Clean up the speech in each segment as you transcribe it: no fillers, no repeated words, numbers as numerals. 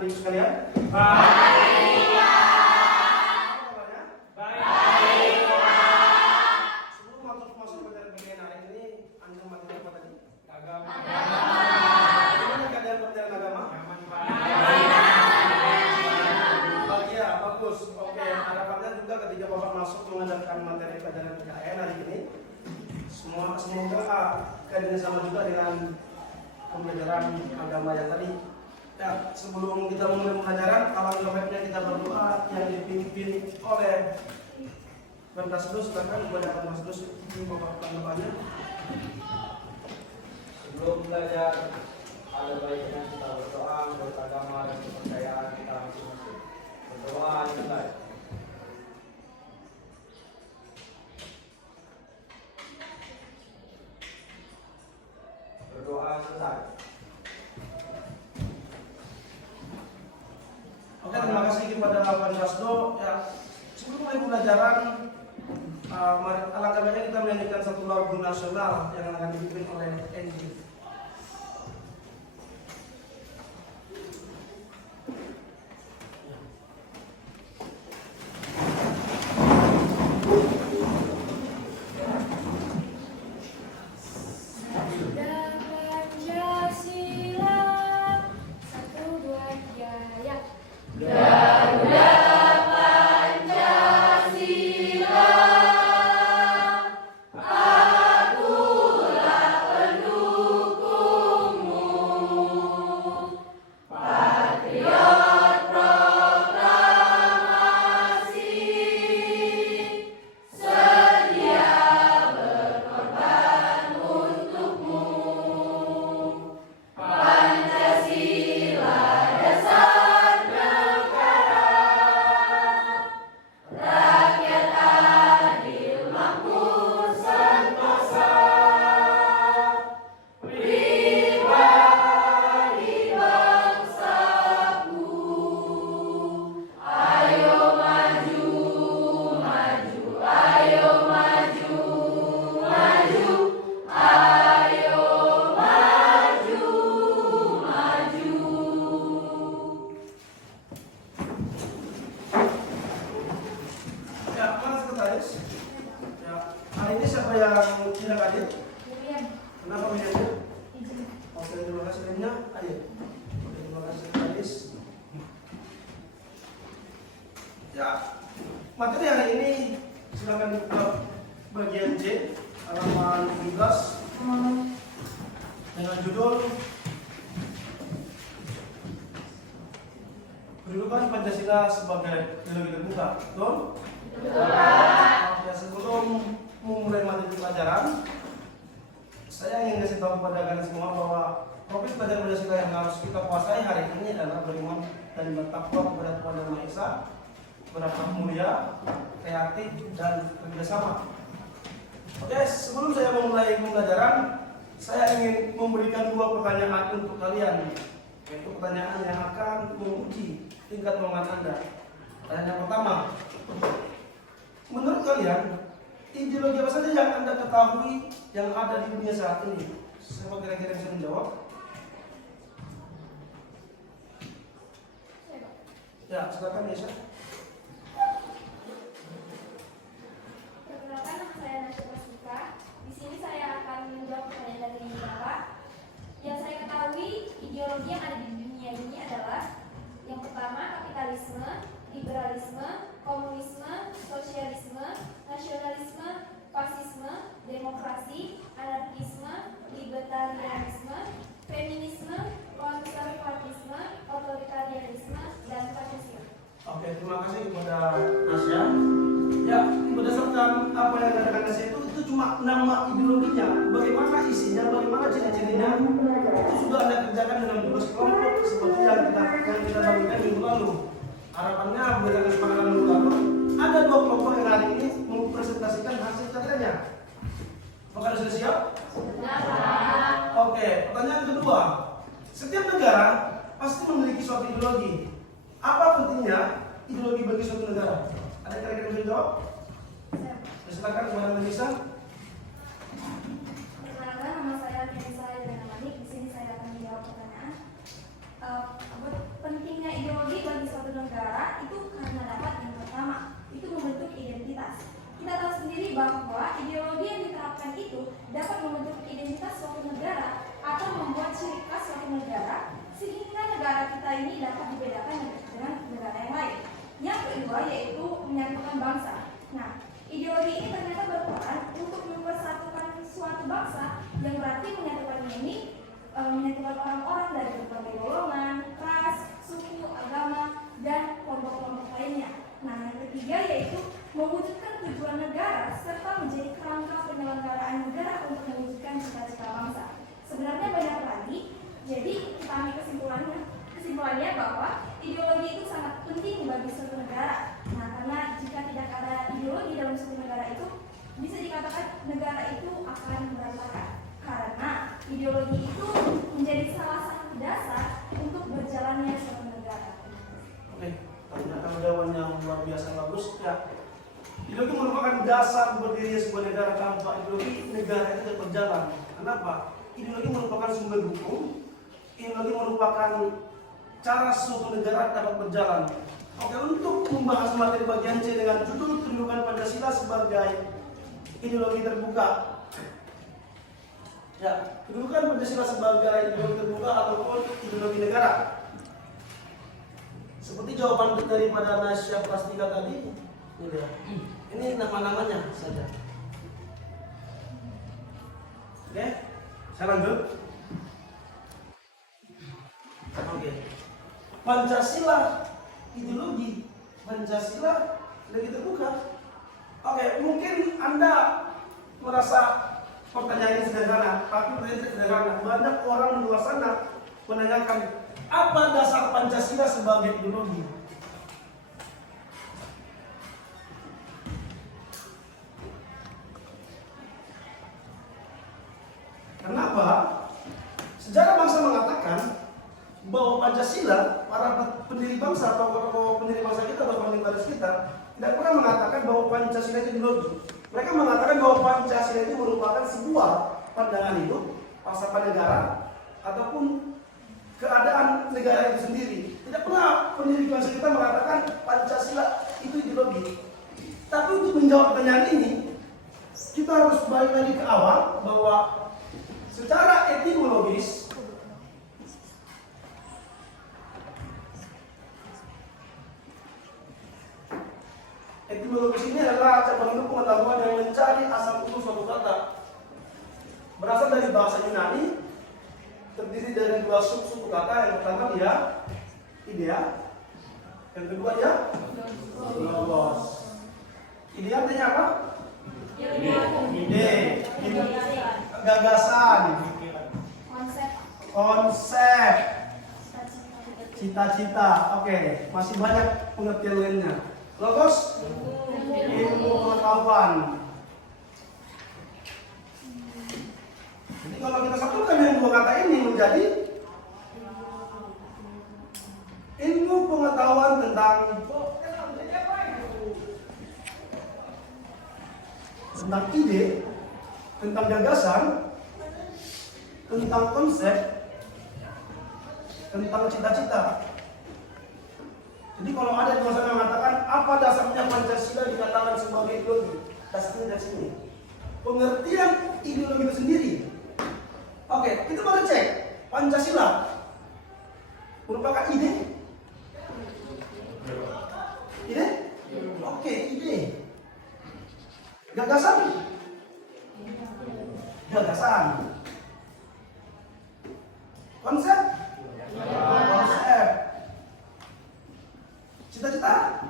adik sekalian? Baik. Baik. Sebelum masuk pelajaran bagian hari ini, Anda materi apa tadi? Agama. Gimana keadaan pelajaran agama? Bahagia, bagus. Oke, harapannya juga ketika Bapak masuk mengadakan materi pelajaran PKN hari ini, semoga keadaan sama juga dengan pembelajaran agama yang tadi. Ya, sebelum kita mulai pembelajaran, alangkah baiknya kita berdoa yang dipimpin oleh Bandasdos. Silakan kepada Bandasdos Bapak tanggapannya. Sebelum belajar, ada baiknya kita berdoa menurut agama dan kepercayaan kita masing-masing. Berdoa dimulai. Berdoa selesai. Oke, terima kasih kepada Bandasdo. Ya, sebelum mulai pembelajaran, alangkah baiknya kita menyanyikan satu lagu nasional yang akan dipimpin oleh Angie. Materi hari ini silakan buka bagian C halaman 17 dengan judul Kedudukan Pancasila sebagai ideologi terbuka. Betul? Ya, sebelum memulai materi pelajaran, saya ingin kasih tahu kepada kalian semua bahwa topik pelajaran Pancasila yang harus kita kuasai hari ini adalah beriman dan bertakwa kepada Tuhan Yang Maha Esa, berakhlak mulia, kreatif, dan kerjasama. Oke, sebelum saya memulai pembelajaran, saya ingin memberikan dua pertanyaan untuk kalian, yaitu pertanyaan yang akan menguji tingkat pemahaman Anda. Pertanyaan yang pertama, menurut kalian, ideologi apa saja yang Anda ketahui yang ada di dunia saat ini? Siapa kira-kira bisa menjawab? Ya, silakan Yesa. Perkenalkan, nama saya Nasya Prasuka. Di sini saya akan menjawab pertanyaan dari Bapak. Yang saya ketahui, ideologi yang ada di dunia ini adalah yang pertama kapitalisme, liberalisme, komunisme, sosialisme, nasionalisme, fasisme, demokrasi, anarkisme, libertarianisme, feminisme, konservatisme, otoritarianisme, dan fasisme. Oke, terima kasih kepada Nasya. Ya, berdasarkan apa yang dikatakan Nasya itu cuma nama ideologinya. Bagaimana isinya, bagaimana ciri-cirinya, itu sudah Anda kerjakan dengan tugas kelompok seperti yang kita bagikan minggu lalu. Harapannya berdasarkan kesepakatan minggu lalu, ada dua kelompok yang hari ini mempresentasikan hasil karyanya. Apakah sudah siap? Oke, pertanyaan kedua. Setiap negara pasti memiliki suatu ideologi. Apa pentingnya ideologi bagi suatu negara? Ada kira-kira bisa jawab? Silakan kepada Melisa. Perkenalkan, nama saya Melisa Manik. Di sini saya akan menjawab pertanyaan. Pentingnya bahwa ideologi yang diterapkan itu dapat membentuk identitas suatu negara atau membuat ciri khas suatu negara sehingga negara kita ini dapat dibedakan dengan negara yang lain. Yang kedua yaitu menyatukan bangsa. Nah, ideologi ini ternyata berperan untuk mempersatukan suatu bangsa yang berarti menyatukannya ini menyatukan orang-orang dari berbagai golongan, ras, suku, agama, dan kelompok-kelompok lainnya. Nah, yang ketiga yaitu mewujudkan tujuan negara serta menjadi kerangka penyelenggaraan negara untuk mewujudkan cita-cita bangsa. Sebenarnya banyak lagi, jadi kita ambil kesimpulannya bahwa ideologi itu sangat penting bagi suatu negara. Nah, karena jika tidak ada ideologi dalam suatu negara itu, bisa dikatakan negara itu akan berantakan. Karena ideologi itu menjadi salah satu dasar untuk berjalannya suatu negara. Oke, ternyata jawaban yang luar biasa bagus ya. Ideologi merupakan dasar berdirinya sebuah negara. Tanpa ideologi negara itu tidak berjalan. Kenapa? Ideologi merupakan sumber hukum. Ideologi merupakan cara suatu negara dapat berjalan. Oke, untuk membahas materi bagian C dengan judul kedudukan Pancasila sebagai ideologi terbuka. Ya, kedudukan Pancasila sebagai ideologi terbuka ataupun ideologi negara. Seperti jawaban daripada Nasya Plastika tadi, ini nama-namanya saja. Oke, saya lanjut. Oke, Pancasila ideologi, Pancasila ideologi terbuka. Oke, mungkin Anda merasa pertanyaan ini sederhana, tapi tidak sederhana. Banyak orang di luar sana menanyakan, apa dasar Pancasila sebagai ideologi? Kenapa? Sejarah bangsa mengatakan bahwa Pancasila, para pendiri bangsa atau pendiri bangsa kita atau pendiri bangsa kita tidak pernah mengatakan bahwa Pancasila itu ideologi. Mereka mengatakan bahwa Pancasila itu merupakan sebuah pandangan hidup, falsafah negara, ataupun keadaan negara itu sendiri. Tidak pernah pendiri bangsa kita mengatakan Pancasila itu ideologi. Tapi untuk menjawab pertanyaan ini, kita harus balik lagi ke awal bahwa secara etimologis ini adalah cabang ilmu pengetahuan yang mencari asal usul suatu kata. Berasal dari bahasa Yunani, terdiri dari dua suku kata. Yang pertama dia idea, yang kedua dia logos. Idea artinya apa? Ide, gagasan, konsep, cita-cita. Oke, masih banyak pengertian lainnya. Logos, ilmu pengetahuan. Jadi kalau kita satukan yang dua kata ini menjadi ilmu pengetahuan tentang ide, tentang gagasan, tentang konsep, tentang cita-cita. Jadi kalau ada di masa yang mengatakan apa dasarnya Pancasila dikatakan sebagai ideologi, dasarnya dari sini. Pengertian ideologi itu sendiri. Oke, kita baru cek Pancasila merupakan ide. Ide? Oke, ide. Gagasan? Gagasan. Konsep? Konsep. Cita-cita?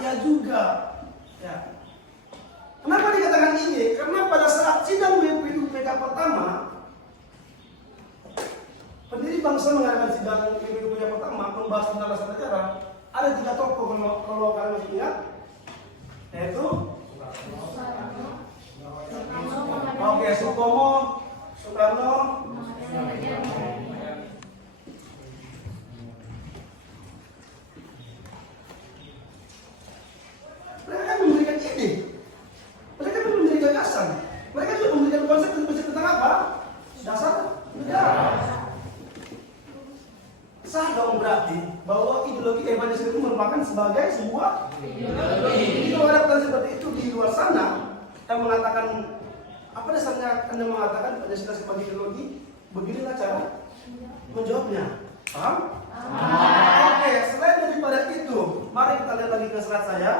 Iya juga. Ya. Kenapa dikatakan ide? Karena pada saat sidang BPUPK pertama, pendiri bangsa mengadakan sidang BPUPK pertama membahas tentang dasar negara. Ada 3 tokoh kalau kalian masih ingat, yaitu Sukomo, Soekarno, mereka kan memberikan ide, mereka kan memberikan gagasan, mereka juga memberikan konsep tentang apa? Dasar negara. Sah dong berarti bahwa ideologi Pancasila itu merupakan sebagai sebuah ideologi. Kalau ada pertanyaan seperti itu di luar sana yang mengatakan apa dasarnya Anda mengatakan Pancasila sebagai ideologi? Beginilah cara menjawabnya. Paham? Oke, selain daripada itu, mari kita lihat lagi ke slide saya.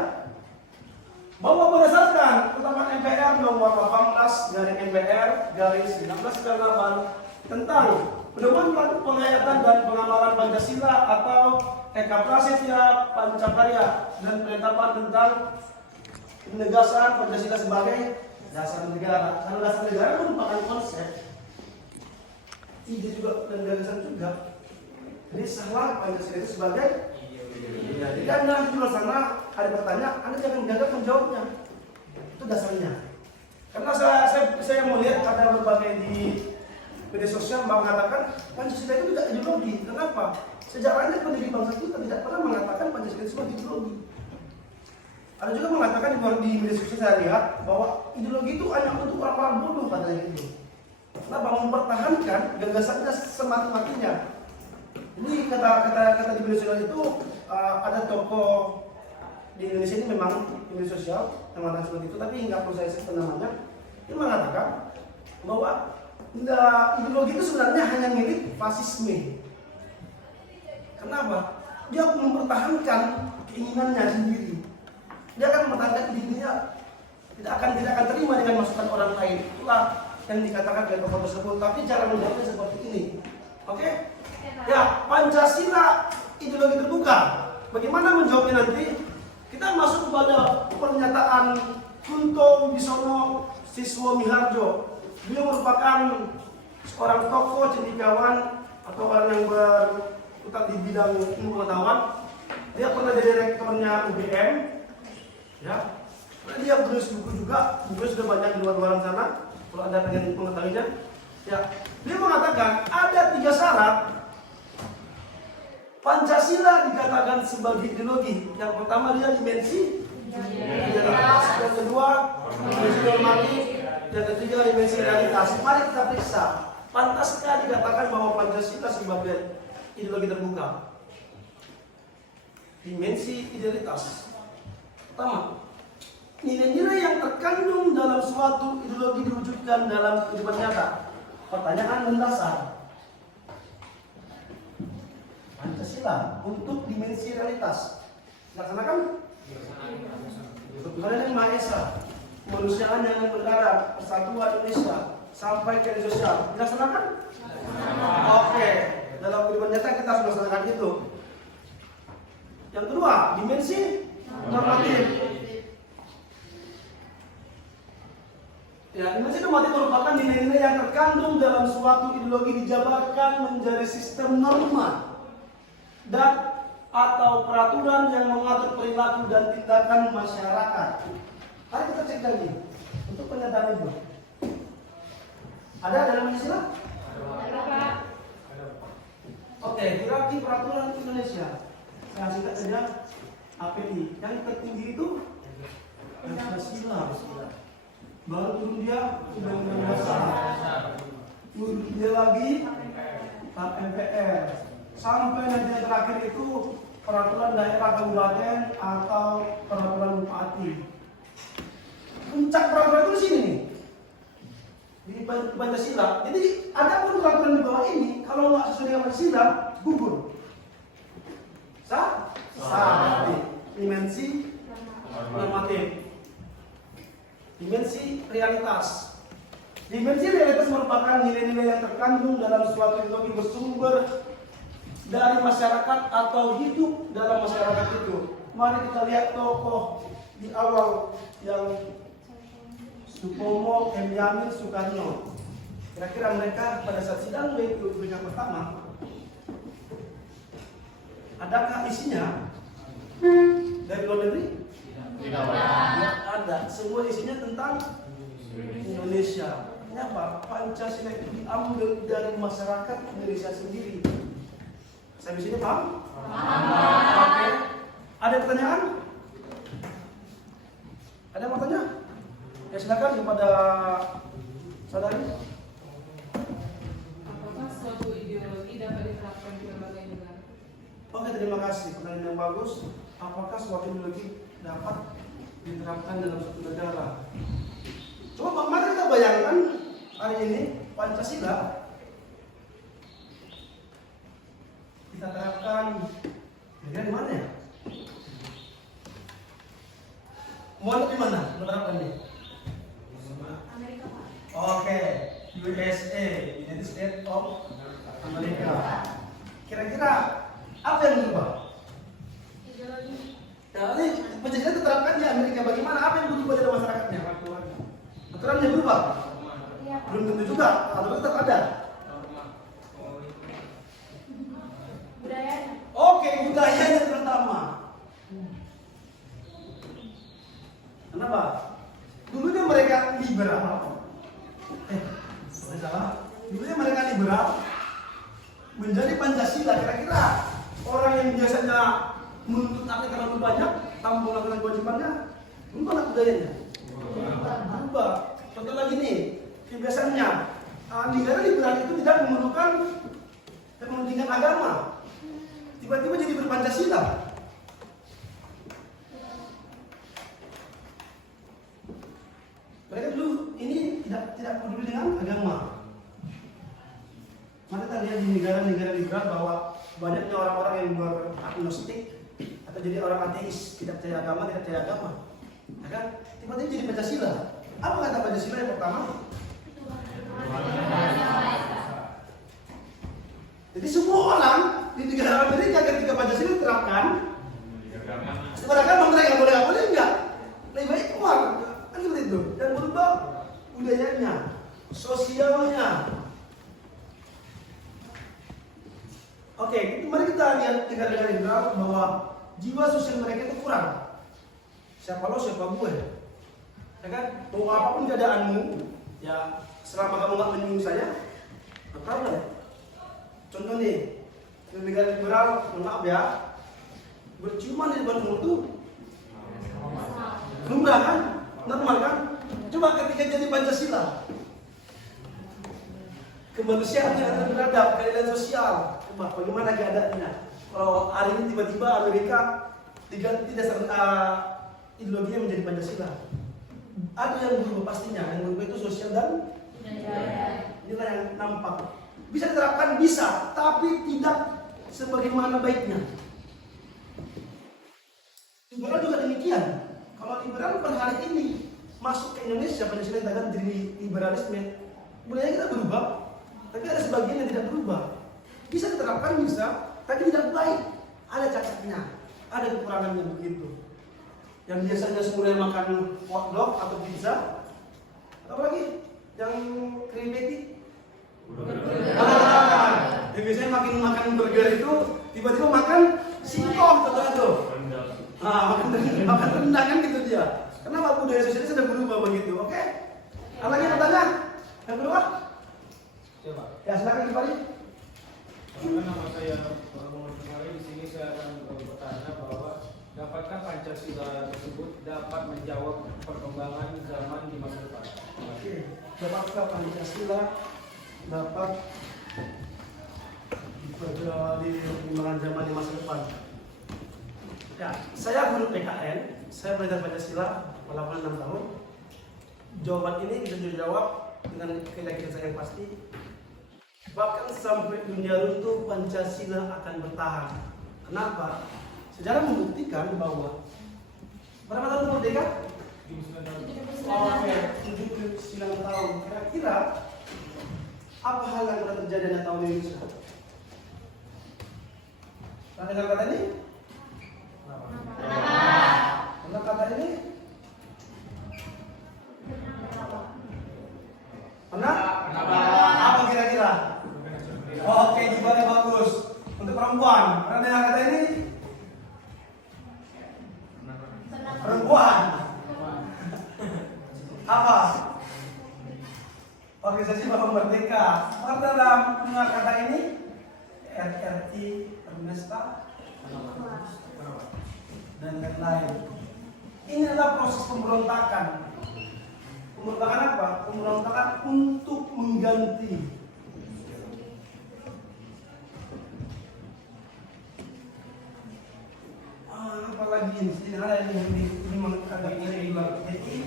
Bahwa berdasarkan Keputusan MPR nomor 18 garing MPR garing 1998 tentang pedoman penghayatan dan pengamalan Pancasila atau Eka Prasetya Pancakarya dan penetapan tentang penegasan Pancasila sebagai dasar negara. Karena dasar negara merupakan konsep, ide juga dan gagasan juga. Jadi salah Pancasila itu sebagai ya, jika Anda di luar sana ada pertanyaan, Anda jangan gagal menjawabnya. Itu dasarnya. Karena saya melihat ada berbagai di media sosial mengatakan Pancasila itu tidak ideologi. Kenapa? Sejarahnya pendiri bangsa kita tidak pernah mengatakan Pancasila itu sebagai ideologi. Ada juga mengatakan di media sosial saya lihat bahwa ideologi itu hanya untuk orang-orang bodoh katanya itu. Kenapa? Mempertahankan gagasannya semati-matinya. Ini kata di media sosial itu ada tokoh di Indonesia ini memang media sosial yang mengatakan seperti itu, tapi nggak perlu saya sebut namanya. Ini mengatakan bahwa ideologi itu sebenarnya hanya milik fasisme. Kenapa? Dia mempertahankan keinginannya sendiri. Dia akan mempertahankan dirinya, tidak akan terima dengan masukan orang lain. Itulah yang dikatakan oleh tokoh tersebut. Tapi cara menjawabnya seperti ini. Oke? Ya, Pancasila ideologi terbuka. Bagaimana menjawabnya nanti? Kita masuk kepada pernyataan Kunto Wibisono Siswo Miharjo. Beliau merupakan seorang tokoh cendekiawan atau orang yang berkutat di bidang ilmu pengetahuan. Dia pernah jadi rektornya UGM. Ya, dia menulis buku juga. Bukunya sudah banyak di luar-luar sana. Kalau Anda pengen mengetahuinya, ya, dia mengatakan ada 3 syarat Pancasila dikatakan sebagai ideologi. Yang pertama dia dimensi, yang kedua dimensi normatif, yang ketiga dimensi realitas. Mari kita periksa, pantaskah dikatakan bahwa Pancasila sebagai ideologi terbuka? Dimensi idealitas. Pertama, nilai-nilai yang terkandung dalam suatu ideologi diwujudkan dalam kehidupan nyata. Pertanyaan mendasar. Pancasila untuk dimensi realitas dilaksanakan? Tuhan yang Maha Esa, kemanusiaan yang bernegara, persatuan Indonesia sampai ke sosial dilaksanakan? Oke, dalam kehidupan nyata kita harus melaksanakan itu. Yang kedua, dimensi normatif. Ya, dimensi normatif merupakan nilai-nilai yang terkandung dalam suatu ideologi dijabarkan menjadi sistem norma dan atau peraturan yang mengatur perilaku dan tindakan masyarakat. Mari kita cek lagi untuk pernyataan itu. Ada dalam Pancasila? Ada. Oke, hierarki peraturan Indonesia. Saya singkat saja API. Yang tertinggi itu Pancasila. Baru turun dia Undang-Undang Dasar. Turun dia lagi MPR. Sampai nanti yang terakhir itu peraturan daerah kabupaten atau peraturan bupati. Puncak peraturan itu di sini nih, di Pancasila. Jadi ada pun peraturan di bawah ini kalau nggak sesuai dengan Pancasila gugur. Sah? Sah. Dimensi normatif. Dimensi realitas. Dimensi realitas merupakan nilai-nilai yang terkandung dalam suatu ideologi bersumber dari masyarakat atau hidup dalam masyarakat itu. Mari kita lihat tokoh di awal yang Supomo, M. Yamin, Soekarno. Kira-kira mereka pada saat sidang WTO yang pertama, adakah isinya dari luar negeri? Tidak ada. Semua isinya tentang Indonesia. Kenapa? Pancasila itu diambil dari masyarakat Indonesia sendiri. Saya di sini paham? Oke. Ada pertanyaan? Ada yang mau tanya? Ya silakan kepada saudari. Apakah suatu ideologi dapat diterapkan di berbagai negara? Oke, terima kasih. Pertanyaan yang bagus. Apakah suatu ideologi dapat diterapkan dalam suatu negara? Coba mari kita bayangkan hari ini Pancasila kita terapkan negara di mana ya? Mau di mana menerapkan ini? Amerika, Pak. Oke, USA, United States of America. Kira-kira apa yang berubah? Ideologi. Ya, ini Pancasila diterapkan di Amerika. Bagaimana? Apa yang berubah dalam masyarakatnya? Aturannya berubah? Iya, Pak. Belum tentu juga. Aturan tetap ada. Budayanya. Oke, budayanya terutama. Kenapa? Dulunya mereka liberal. Salah. Dulunya mereka liberal. Menjadi Pancasila. Kira-kira orang yang biasanya menuntut akal terlalu banyak, tanpa melakukan kewajibannya, berubah nggak budayanya? Berubah. Contoh lagi nih, kebiasaannya negara liberal itu tidak memerlukan kepentingan agama. Tiba-tiba jadi berpancasila. Mereka dulu ini tidak peduli dengan agama. Maka kita lihat di negara-negara liberal bahwa banyaknya orang-orang yang beragnostik atau jadi orang ateis, tidak percaya agama, tidak percaya agama. Ya kan? Tiba-tiba jadi Pancasila. Apa kata Pancasila yang pertama? Jadi semua orang di negara Amerika ketika Pancasila diterapkan, beragama mereka boleh enggak? Lebih baik keluar, kan seperti itu. Dan berubah budayanya, sosialnya. Oke, mari kita lihat negara-negara liberal bahwa jiwa sosial mereka itu kurang. Siapa lo, siapa gue. Ya kan? Mau apapun keadaanmu, ya selama kamu nggak menyinggung saya, maka boleh. Contoh nih, negara liberal, maaf ya, berciuman di depan umum itu lumrah kan? Normal kan? Coba ketika jadi Pancasila, kemanusiaan yang beradab, keadilan sosial, coba bagaimana keadaannya? Kalau hari ini tiba-tiba Amerika tidak ideologinya menjadi Pancasila, ada yang berubah pastinya. Yang berubah itu sosial dan inilah yang nampak. Bisa diterapkan, bisa, tapi tidak sebagaimana baiknya. Liberal juga demikian. Kalau liberal per hari ini masuk ke Indonesia, Pancasila dikatakan jadi liberalisme, budaya kita berubah, tapi ada sebagian yang tidak berubah. Bisa diterapkan, bisa, tapi tidak baik. Ada cacatnya, ada kekurangannya begitu. Yang biasanya semuanya makan hotdog atau pizza, atau lagi yang kripiti. Yang biasanya makan burger itu tiba-tiba makan singkong tuh. Makan rendang kan gitu dia. Kenapa budaya sosial sudah berubah begitu? Oke? Ada lagi pertanyaan? Yang kedua? Coba. Ya silakan kembali. Karena nama saya Pramono Cemari, di sini saya akan bertanya bahwa dapatkah Pancasila tersebut dapat menjawab perkembangan zaman di masa depan? Oke. Dapatkah Pancasila dapat di perkembangan zaman di masa depan? Ya, saya guru PKN, saya belajar Pancasila selama 6 tahun. Jawaban ini bisa dijawab dengan keyakinan saya yang pasti. Bahkan sampai dunia runtuh, Pancasila akan bertahan. Kenapa? Sejarah membuktikan bahwa berapa tahun merdeka? 79 tahun. Kira-kira apa hal yang pernah terjadi di tahun Indonesia? Pernah dengar kata ini? Pernah kata ini? Pernah? Apa kira-kira? Oke, jawabannya bagus. Untuk perempuan, pernah dengar kata ini? Perempuan. Apa? Organisasi Bapak Merdeka. Pernah dalam dengar kata ini? RRI, Ernesta, dan lain-lain. Ini adalah proses pemberontakan. Pemberontakan apa? Pemberontakan untuk mengganti Ini ada ini agak ini bilang DI.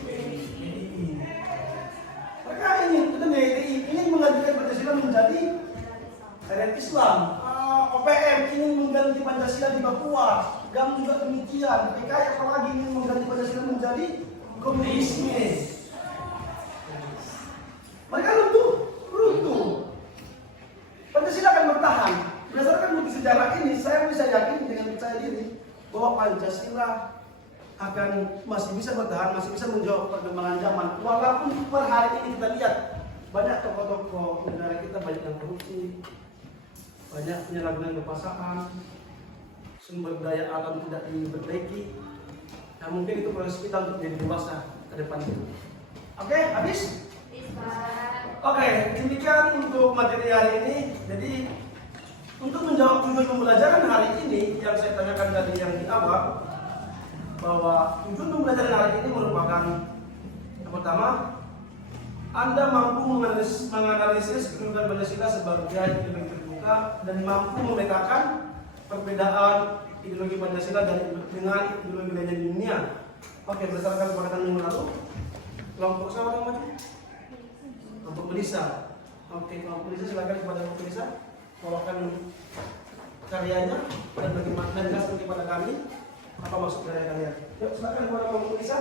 Mereka ini itu DI ingin menggantikan Pancasila menjadi syariat Islam. OPM ingin mengganti Pancasila di Papua. GAM juga demikian. PKI apalagi ingin mengganti Pancasila menjadi komunisme. Mereka runtuh. Pancasila akan bertahan. Berdasarkan bukti sejarah ini, saya bisa yakin dengan percaya diri bahwa Pancasila akan masih bisa bertahan, masih bisa menjawab perkembangan zaman. Walaupun per hari ini kita lihat banyak tokoh-tokoh negara kita banyak yang korupsi, banyak penyalahgunaan kekuasaan, sumber daya alam tidak diperbaiki. Nah, mungkin itu proses kita untuk jadi dewasa ke depan. Oke, habis? Oke, demikian untuk materi hari ini. Jadi untuk menjawab tujuan pembelajaran hari ini yang saya tanyakan tadi yang di awal, bahwa tujuan pembelajaran hari ini merupakan yang pertama, Anda mampu menganalisis kedudukan Pancasila sebagai ideologi terbuka dan mampu memetakan perbedaan ideologi Pancasila dengan ideologi lainnya di dunia. Oke, berdasarkan kesepakatan yang lalu, kelompok saya orang mana? Kelompok Melisa. Oke, kelompok Melisa silakan kepada kelompok Melisa bawakan karyanya dan bagaimana dan jelaskan kepada kami apa maksud karya kalian. Yuk, silakan kepada kelompok Melisa.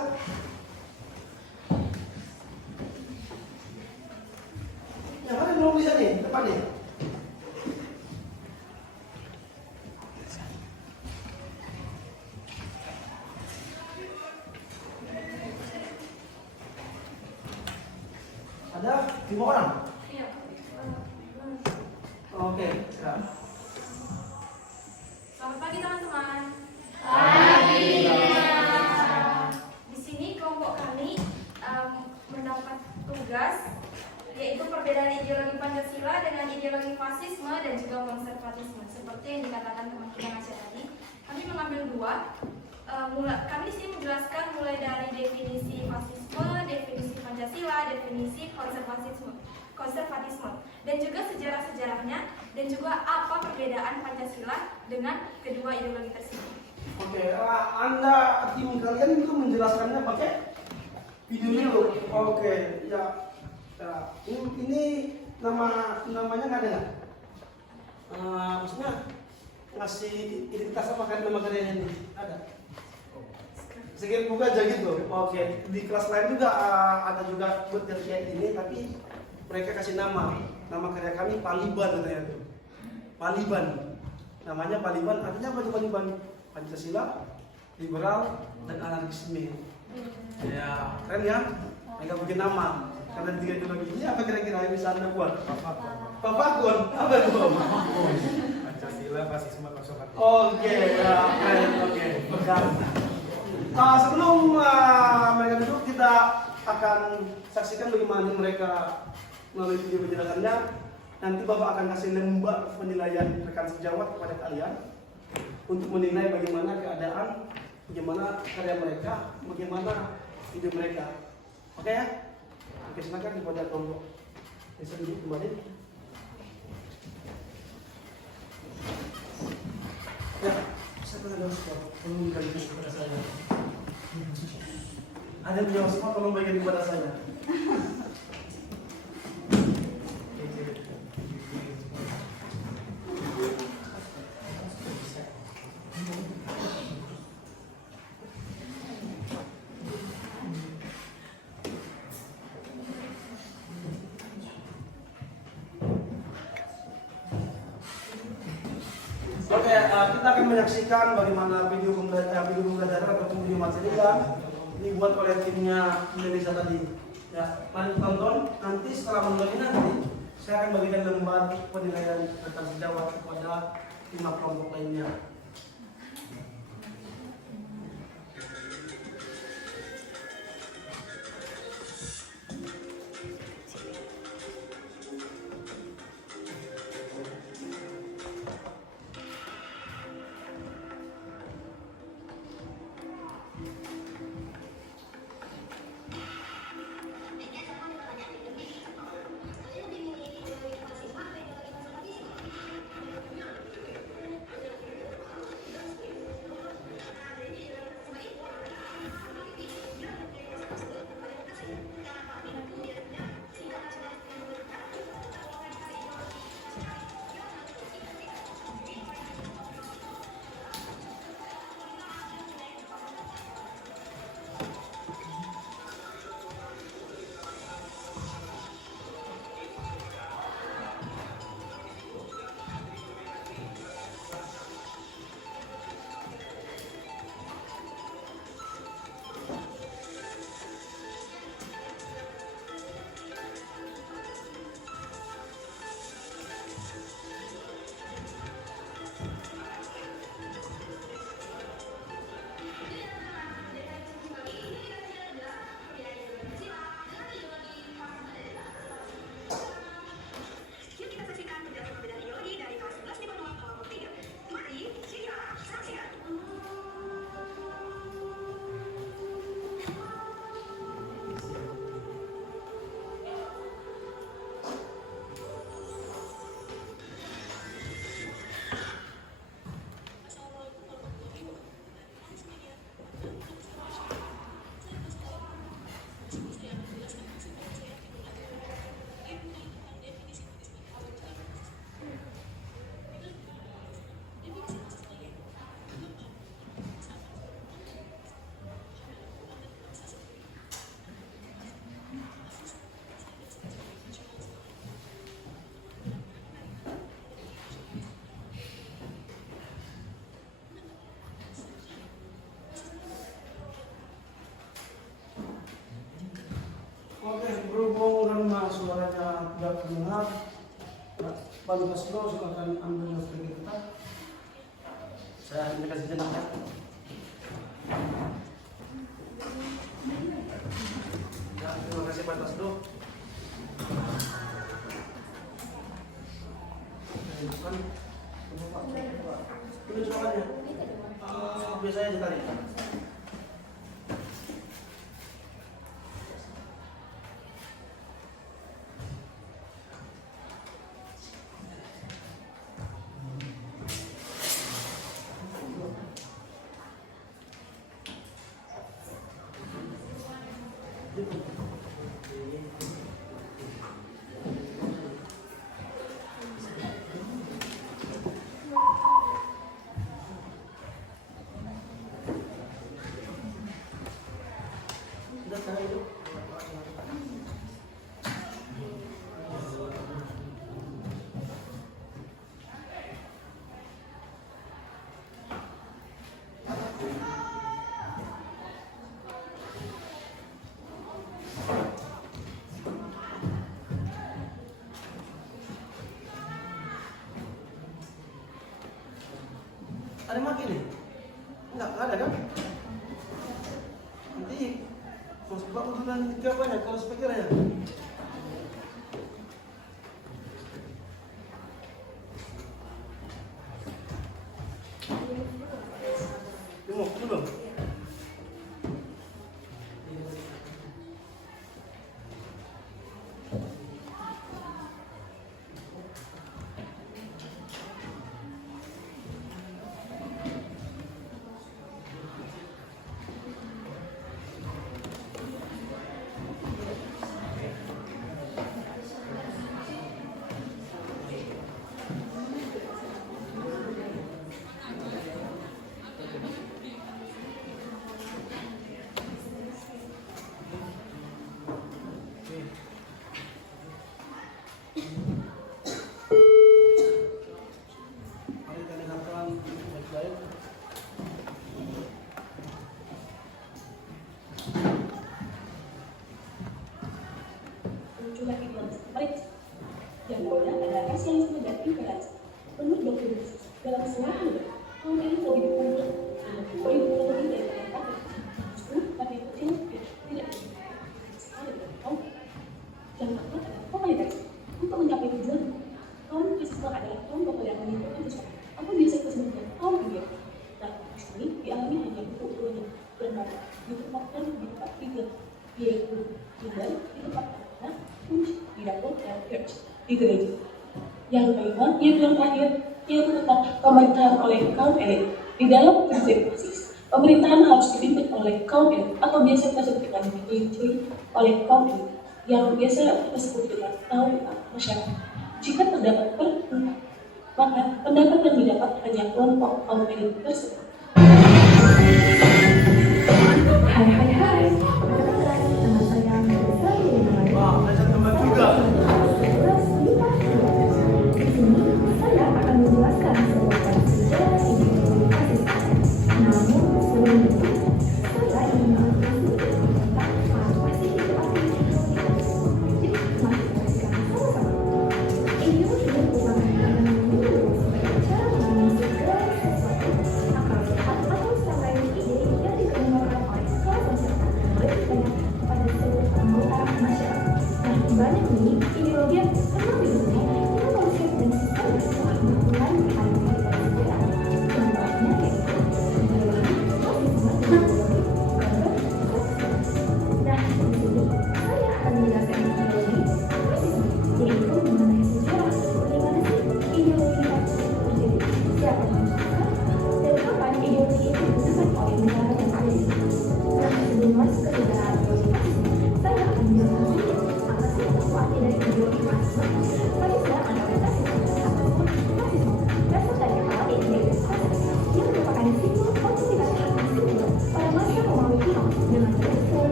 Yang mana belum bisa nih, depan nih. Ada 5 orang? Iya. Oke, ya. Selamat pagi teman-teman. Di sini kelompok kami mendapat tugas yaitu perbedaan ideologi Pancasila dengan ideologi fasisme dan juga konservatisme. Seperti yang dikatakan teman kita Nasya tadi, kami mengambil dua. Kami di sini menjelaskan mulai dari definisi fasisme, definisi Pancasila, definisi konservatisme, dan juga sejarah-sejarahnya, dan juga apa perbedaan Pancasila dengan kedua ideologi tersebut. Oke, Anda tim kalian itu menjelaskannya pakai video dulu. Oke, ya. Ini namanya nggak ada nggak? Maksudnya ngasih identitas apa kan nama karyanya ini? Ada. Segini buka aja gitu. Oke, di kelas lain juga ada juga buat kayak ini, tapi mereka kasih nama karya kami Paliban katanya tuh. Paliban. Namanya Paliban. Artinya apa tuh Paliban? Pancasila, liberal, dan anarkisme. Ya, keren ya? Mereka bikin nama. Karena tiga ideologi ini apa kira-kira yang bisa Anda buat? Papakun. Apa itu? Pancasila, fasisme, konservatisme. Oke, ya, keren. Oke, berkat. Sebelum mereka duduk, kita akan saksikan bagaimana mereka melalui video penjelasannya. Nanti Bapak akan kasih lembar penilaian rekan sejawat kepada kalian untuk menilai bagaimana keadaan, bagaimana karya mereka, bagaimana ide mereka. Oke ya? Oke, silakan kepada kelompok. Bisa duduk kembali. Ya, saya pernah tolong berikan kepada saya. Ada yang jawab semua, tolong berikan kepada saya. Oke, kita akan menyaksikan bagaimana video pembelajaran atau video materi yang dibuat oleh timnya Indonesia tadi. Ya, mari tonton. Nanti setelah menonton ini nanti saya akan bagikan lembar penilaian rekan sejawat kepada 5 kelompok lainnya. tidak mendengar, Pantas Bro silakan ambil notebook kita. Saya ini kasih jenak ya. Ya, terima kasih Pantas Bro. Tulis soalnya. Biasa aja tadi. Ada maki nih? Enggak ada kan? Nanti Mas Bapak sudah tiga banyak kalau speakernya. Tengok dulu. Yang kedua adalah rasialisme dan intoleransi. Menurut Dr. dalam sebuah hal, kaum elit lebih unggul dan lebih berpotensi daripada kaum justru pada yang kecil tidak sekali dengan kaum. Yang keempat adalah totalitas. Untuk mencapai tujuan, kaum Kristen adalah kaum total yang menentukan sesuatu. Apa biasa disebut dengan kaum ideal? Nah, ini dialami hanya untuk turunnya dan ditempatkan di tempat tiga, yaitu tinggal di tempat anak, kunci di dapur dan church di gereja. Yang kelima, yaitu yang terakhir, yaitu tentang pemerintahan oleh kaum elit. Di dalam prinsip Marxis, pemerintahan harus dipimpin oleh kaum elit atau biasa kita sebut dengan dicuri oleh kaum elit yang biasa disebut dengan kaum masyarakat. Jika terdapat pertentangan, maka pendapat yang didapat hanya kelompok kaum elit tersebut. Hai, nama saya Melissa Liliana. Wah, ada teman juga. Di sini saya akan menjelaskan seputar sejarah ideologi Pancasila. Namun sebelum itu, saya ingin menjelaskan tentang apa sih itu arti ideologi Pancasila. Jadi, mari kita silakan sama-sama. Ideologi merupakan pandangan menurut sebagai cara mengenai segala sesuatu, akal sehat atau secara lain ide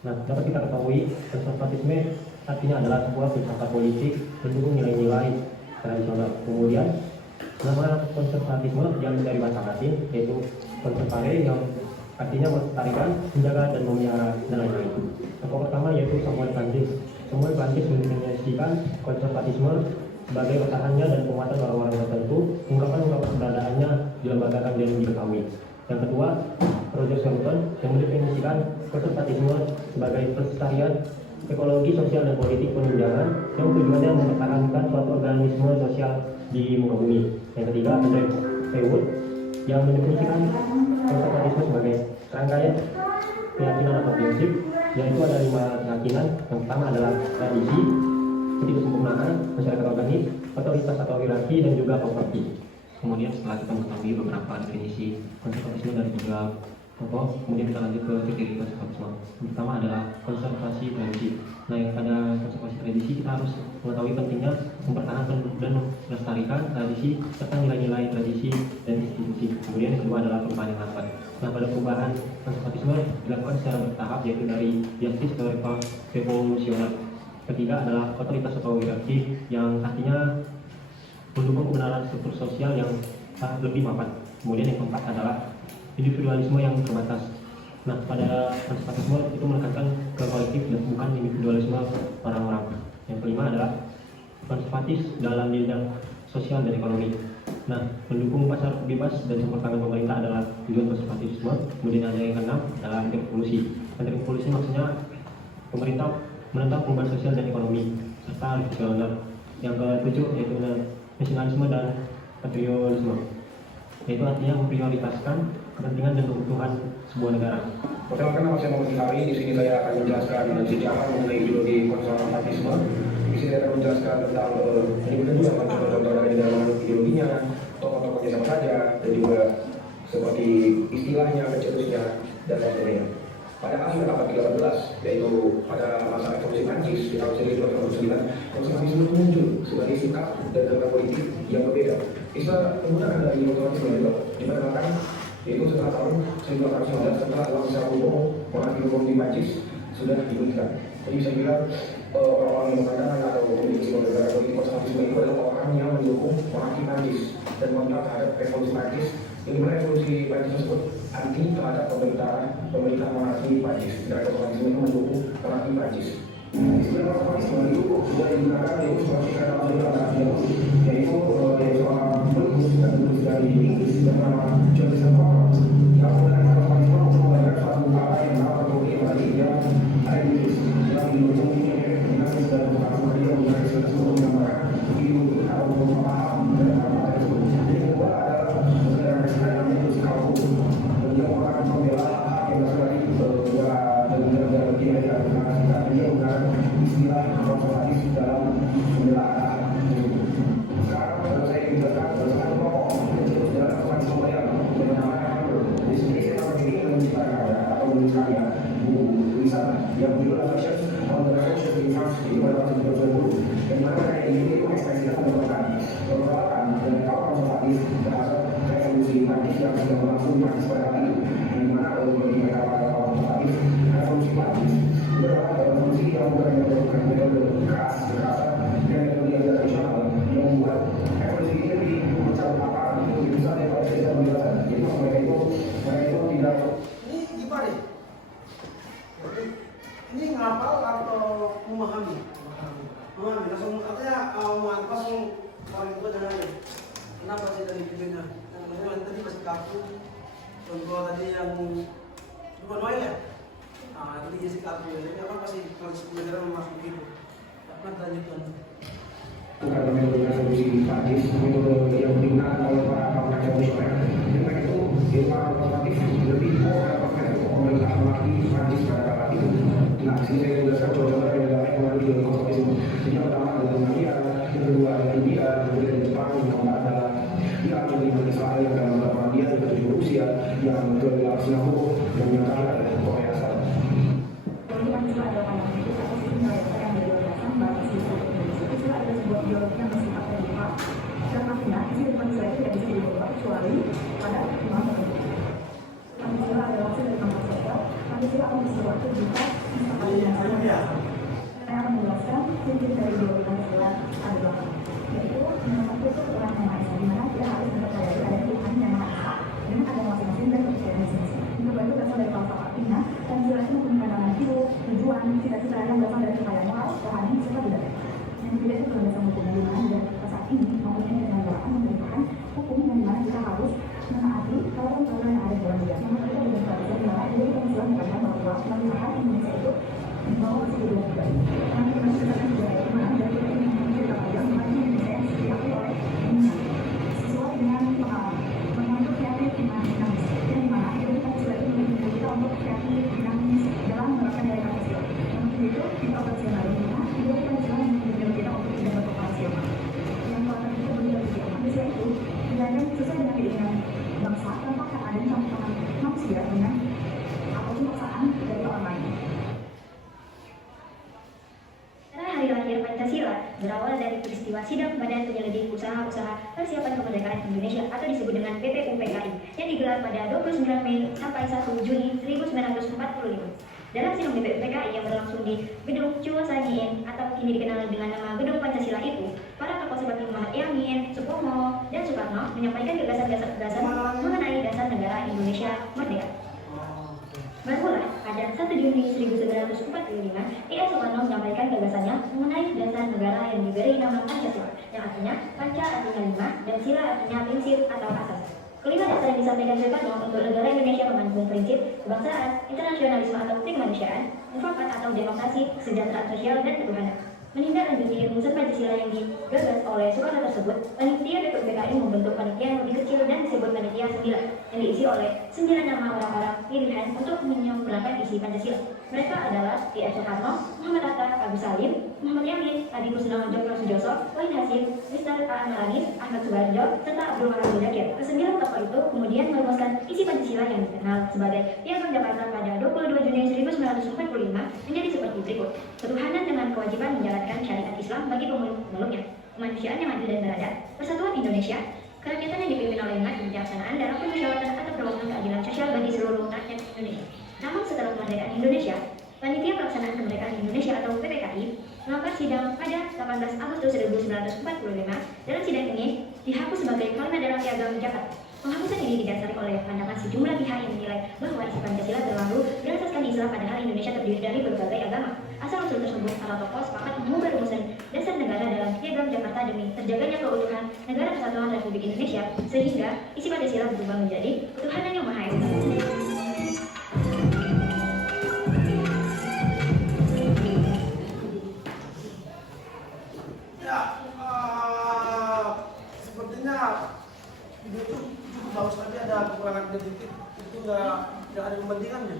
Nah, dapat kita ketahui konservatisme artinya adalah sebuah filsafat politik mendukung nilai-nilai tradisional. Kemudian nama konservatisme diambil dari bahasa Latin yaitu conservare yang artinya melestarikan, menjaga dan memelihara dan lain-lain. Tokoh pertama yaitu Samuel Francis. Samuel Francis mendefinisikan konservatisme sebagai bertahannya dan penguatan orang-orang tertentu, ungkapan-ungkapan keberadaannya dilembagakan dan diketahui. Yang kedua, Roger Scruton yang mendefinisikan konservatisme sebagai pelestarian ekologi, sosial, dan politik penunjangan yang tujuannya mempertahankan suatu organisme sosial di muka bumi. Yang ketiga, Andre Heywood yang mendefinisikan konservatisme sebagai rangkaian keyakinan atau prinsip, yaitu ada 5 keyakinan. Yang pertama adalah tradisi, ketidaksempurnaan, masyarakat organik, otoritas atau hierarki, dan juga properti. Kemudian setelah kita mengetahui beberapa definisi konservatisme dari 3 tokoh, kemudian kita lanjut ke kriteria konservatisme. Yang pertama adalah konservasi tradisi. Nah, yang pada konservasi tradisi kita harus mengetahui pentingnya mempertahankan dan melestarikan tradisi serta nilai-nilai tradisi dan institusi. Kemudian yang kedua adalah perubahan yang lambat. Nah, pada perubahan konservatisme dilakukan secara bertahap, yaitu dari diaktif ke revolusioner. Ketiga adalah otoritas atau hierarki yang artinya mendukung kebenaran struktur sosial yang lebih mapan. Kemudian yang keempat adalah individualisme yang terbatas. Nah, pada konservatisme itu menekankan ke kolektif dan bukan individualisme orang-orang. Yang kelima adalah konservatif dalam bidang sosial dan ekonomi. Nah, mendukung pasar bebas dan campur tangan pemerintah adalah tujuan konservatisme. Kemudian ada yang keenam adalah anti-revolusi. Anti-revolusi maksudnya pemerintah menentang perubahan sosial dan ekonomi serta revolusioner. Yang ketujuh yaitu nasionalisme dan patriotisme, yaitu artinya memprioritaskan kepentingan dan kebutuhan sebuah negara. Perkenalkan, nama saya Muhammad Ilawi. Di sini saya akan menjelaskan sejarah mengenai ideologi konservatisme. Di sini saya akan menjelaskan tentang individu sama contoh-contoh dari dalam ideologinya, tokoh-tokohnya sama saja, dan juga seperti istilahnya, pencetusnya, dan lain sebagainya. Pada akhir abad ke-18, yaitu pada masa revolusi Prancis di tahun 1849, konservatisme muncul sebagai sikap dan gerakan politik yang berbeda. Istilah penggunaan dari konservatisme itu diperkenalkan yaitu setelah tahun 1819 setelah dalam secara umum monarki hukum di Prancis sudah diberikan. Jadi bisa bilang orang-orang yang mengatakan atau memiliki negara politik konservatisme itu adalah orang yang mendukung monarki Prancis dan menolak terhadap revolusi Prancis. Yang dimana revolusi Prancis tersebut anti terhadap pemerintah monarki Prancis. Dan konservatisme itu mendukung monarki Prancis. Istilah konservatisme itu sudah digunakan yaitu sebagai kata yaitu seorang penulis dan penulis dari Inggris bernama John Seward yang menggunakan konservatisme untuk menggunakan suatu kata yang sangat berpotensi bagi dia ada di Inggris yang mendukung dengan istilah konservatisme dia menggunakan istilah tersebut untuk menggambarkan ideologi atau pemahaman dari kata tersebut. Jadi yang kedua adalah istilah yang menyebut sikap hukum dan dia merupakan pembela hak yang berasal dari negara di Amerika Serikat. Dia menggunakan istilah konservatif dalam pembelaan hak tersebut. Sekarang saya ingin menjelaskan berdasarkan kelompok untuk jalan konservatisme modern yang bernama Campbell. Di sini saya akan ini menciptakan atau menuliskannya buku tulisan yang berjudul Reflections on the Revolution in France di pada tahun 1920 yang mana mereka ini mengekspresikan penolakan dan kaum konservatif terhadap revolusi Prancis yang sedang berlangsung di Prancis pada hari itu, di mana bagi mereka para kaum konservatif revolusi Prancis adalah revolusi yang bukan melakukan metode keras kekerasan dan metode yang tradisional yang membuat revolusi ini lebih macam apa lebih besar daripada kita menjelaskan. Jadi mereka itu tidak Ini gimana? Ini ngapal atau memahami? Memahami. Langsung artinya langsung orang itu jangan. Kenapa sih tadi videonya? Yang tadi masih kaku. Contoh tadi yang bukan Noel ya? Nah, tadi jadi kaku. Jadi apa sih kalau sebenarnya masuk gitu? Apa lanjutkan? bukan metode revolusi Prancis, metode yang digunakan oleh para revolusioner. Dan mereka itu para konservatif lebih pemerintah monarki Prancis pada kala itu. Nah, di sini saya jelaskan contoh-contoh negara yang mengalami ideologi konservatisme. Jadi yang pertama adalah Italia, yang kedua adalah India, kemudian Jepang, yang keempat adalah Iran, yang kelima Israel, yang dalam Perang yang ketujuh Rusia, yang kedua Singapura, dan yang terakhir adalah Korea Selatan. Ideologi yang bersifat radikal dan artinya isi dan manusia itu tidak bisa diubah kecuali pada iman tertentu. Pancasila adalah hasil dari konsep sosial. Pancasila adalah suatu jika saya akan menjelaskan prinsip dari ideologi Pancasila ada delapan, yaitu yang satu itu ketuhanan yang maha esa, di mana kita harus mempercayai ada Tuhan yang maha esa dengan agama masing-masing dan kepercayaan masing-masing. Yang kedua itu berasal dari falsafah, artinya Pancasila itu mempunyai pandangan hidup, tujuan, cita-cita yang berasal dari kekayaan moral, rohani, serta budaya. Yang ketiga itu landasan hukum, di mana juga saat ini mempunyai kenegaraan pemerintahan hukum yang dimana kita harus menaati peraturan yang ada di dalam dia. Yang ketiga itu demokrasi, di mana ideologi Pancasila mengatakan bahwa pemerintahan Indonesia itu bahwa sebelum pribadi. Nanti kita ceritakan juga bagaimana dari kita ini cerita panjang di mana Indonesia yang diakui oleh dunia sesuai dengan pengalaman. Untuk kreatif dinamis, yang dimana ideologi Pancasila itu memiliki kita untuk kreatif dinamis dalam menerapkan nilai Pancasila. Yang ketiga itu operasional, di mana ideologi Pancasila memiliki kita untuk tidak beroperasional. Yang keempat itu berdiri di Pancasila itu dirancang sesuai dengan keinginan bangsa tanpa keadaan campur manusia dengan apapun paksaan dari orang lain. Hari lahir Pancasila berawal dari peristiwa Sidang Badan Penyelidik Usaha-Usaha Persiapan Kemerdekaan Indonesia atau disebut dengan BPUPKI yang digelar pada 29 Mei sampai 1 Juni 1945. Dalam sidang BPUPKI yang berlangsung di Gedung Chua Sanyin atau kini dikenal dengan nama Gedung Pancasila itu, para tokoh seperti Muhammad Yamin, Supomo, dan Soekarno menyampaikan gagasan-gagasan mengenai dasar negara Indonesia merdeka. Barulah pada 1 Juni 1945, I.A. Soekarno menyampaikan gagasannya mengenai dasar negara yang diberi nama Pancasila, yang artinya Panca artinya lima dan Sila artinya prinsip atau asas. Kelima dasar yang disampaikan Soekarno untuk negara Indonesia mengandung prinsip kebangsaan, internasionalisme atau kemanusiaan, mufakat atau demokrasi, kesejahteraan sosial, dan ketuhanan. Menindaklanjuti rumusan Pancasila yang digagas oleh Soekarno tersebut, panitia BPUPKI membentuk panitia yang lebih kecil dan disebut panitia 9, yang diisi oleh 9 nama orang-orang pilihan untuk menyempurnakan isi Pancasila. Mereka adalah I.A. Soekarno, Muhammad Hatta, Agus Salim, Muhammad Yamin, Adi Kusnama Joko Sujoso, Wahid Hasyim, Mr. A. Maranis, Ahmad Subarjo, serta Abdul Rahman Mudakir. Kesembilan tokoh itu kemudian merumuskan isi Pancasila yang dikenal sebagai Piagam Jakarta pada 22 Juni 1945 menjadi seperti berikut. Ketuhanan dengan kewajiban menjalankan syariat Islam bagi pemeluknya, kemanusiaan yang adil dan beradab, persatuan Indonesia, kerakyatan yang dipimpin oleh umat, kebijaksanaan dalam permusyawaratan atau permohonan keadilan sosial bagi seluruh rakyat Indonesia. Namun setelah kemerdekaan Indonesia, Panitia Pelaksanaan Kemerdekaan Indonesia atau PPKI melakukan sidang pada 18 Agustus 1945. Dalam sidang ini dihapus sebagai kalimat dalam Piagam Jakarta. Penghapusan ini didasari oleh pandangan sejumlah pihak yang menilai bahwa isi Pancasila terlalu berasaskan Islam, padahal Indonesia terdiri dari berbagai agama. Asal-usul tersebut, para tokoh sepakat mengubah rumusan dasar negara dalam Piagam Jakarta demi terjaganya keutuhan Negara Kesatuan Republik Indonesia, sehingga isi Pancasila berubah menjadi ketuhanan yang Maha Esa. Sepertinya video itu cukup bagus, tapi ada kekurangan sedikit. Itu nggak ada perbandingannya.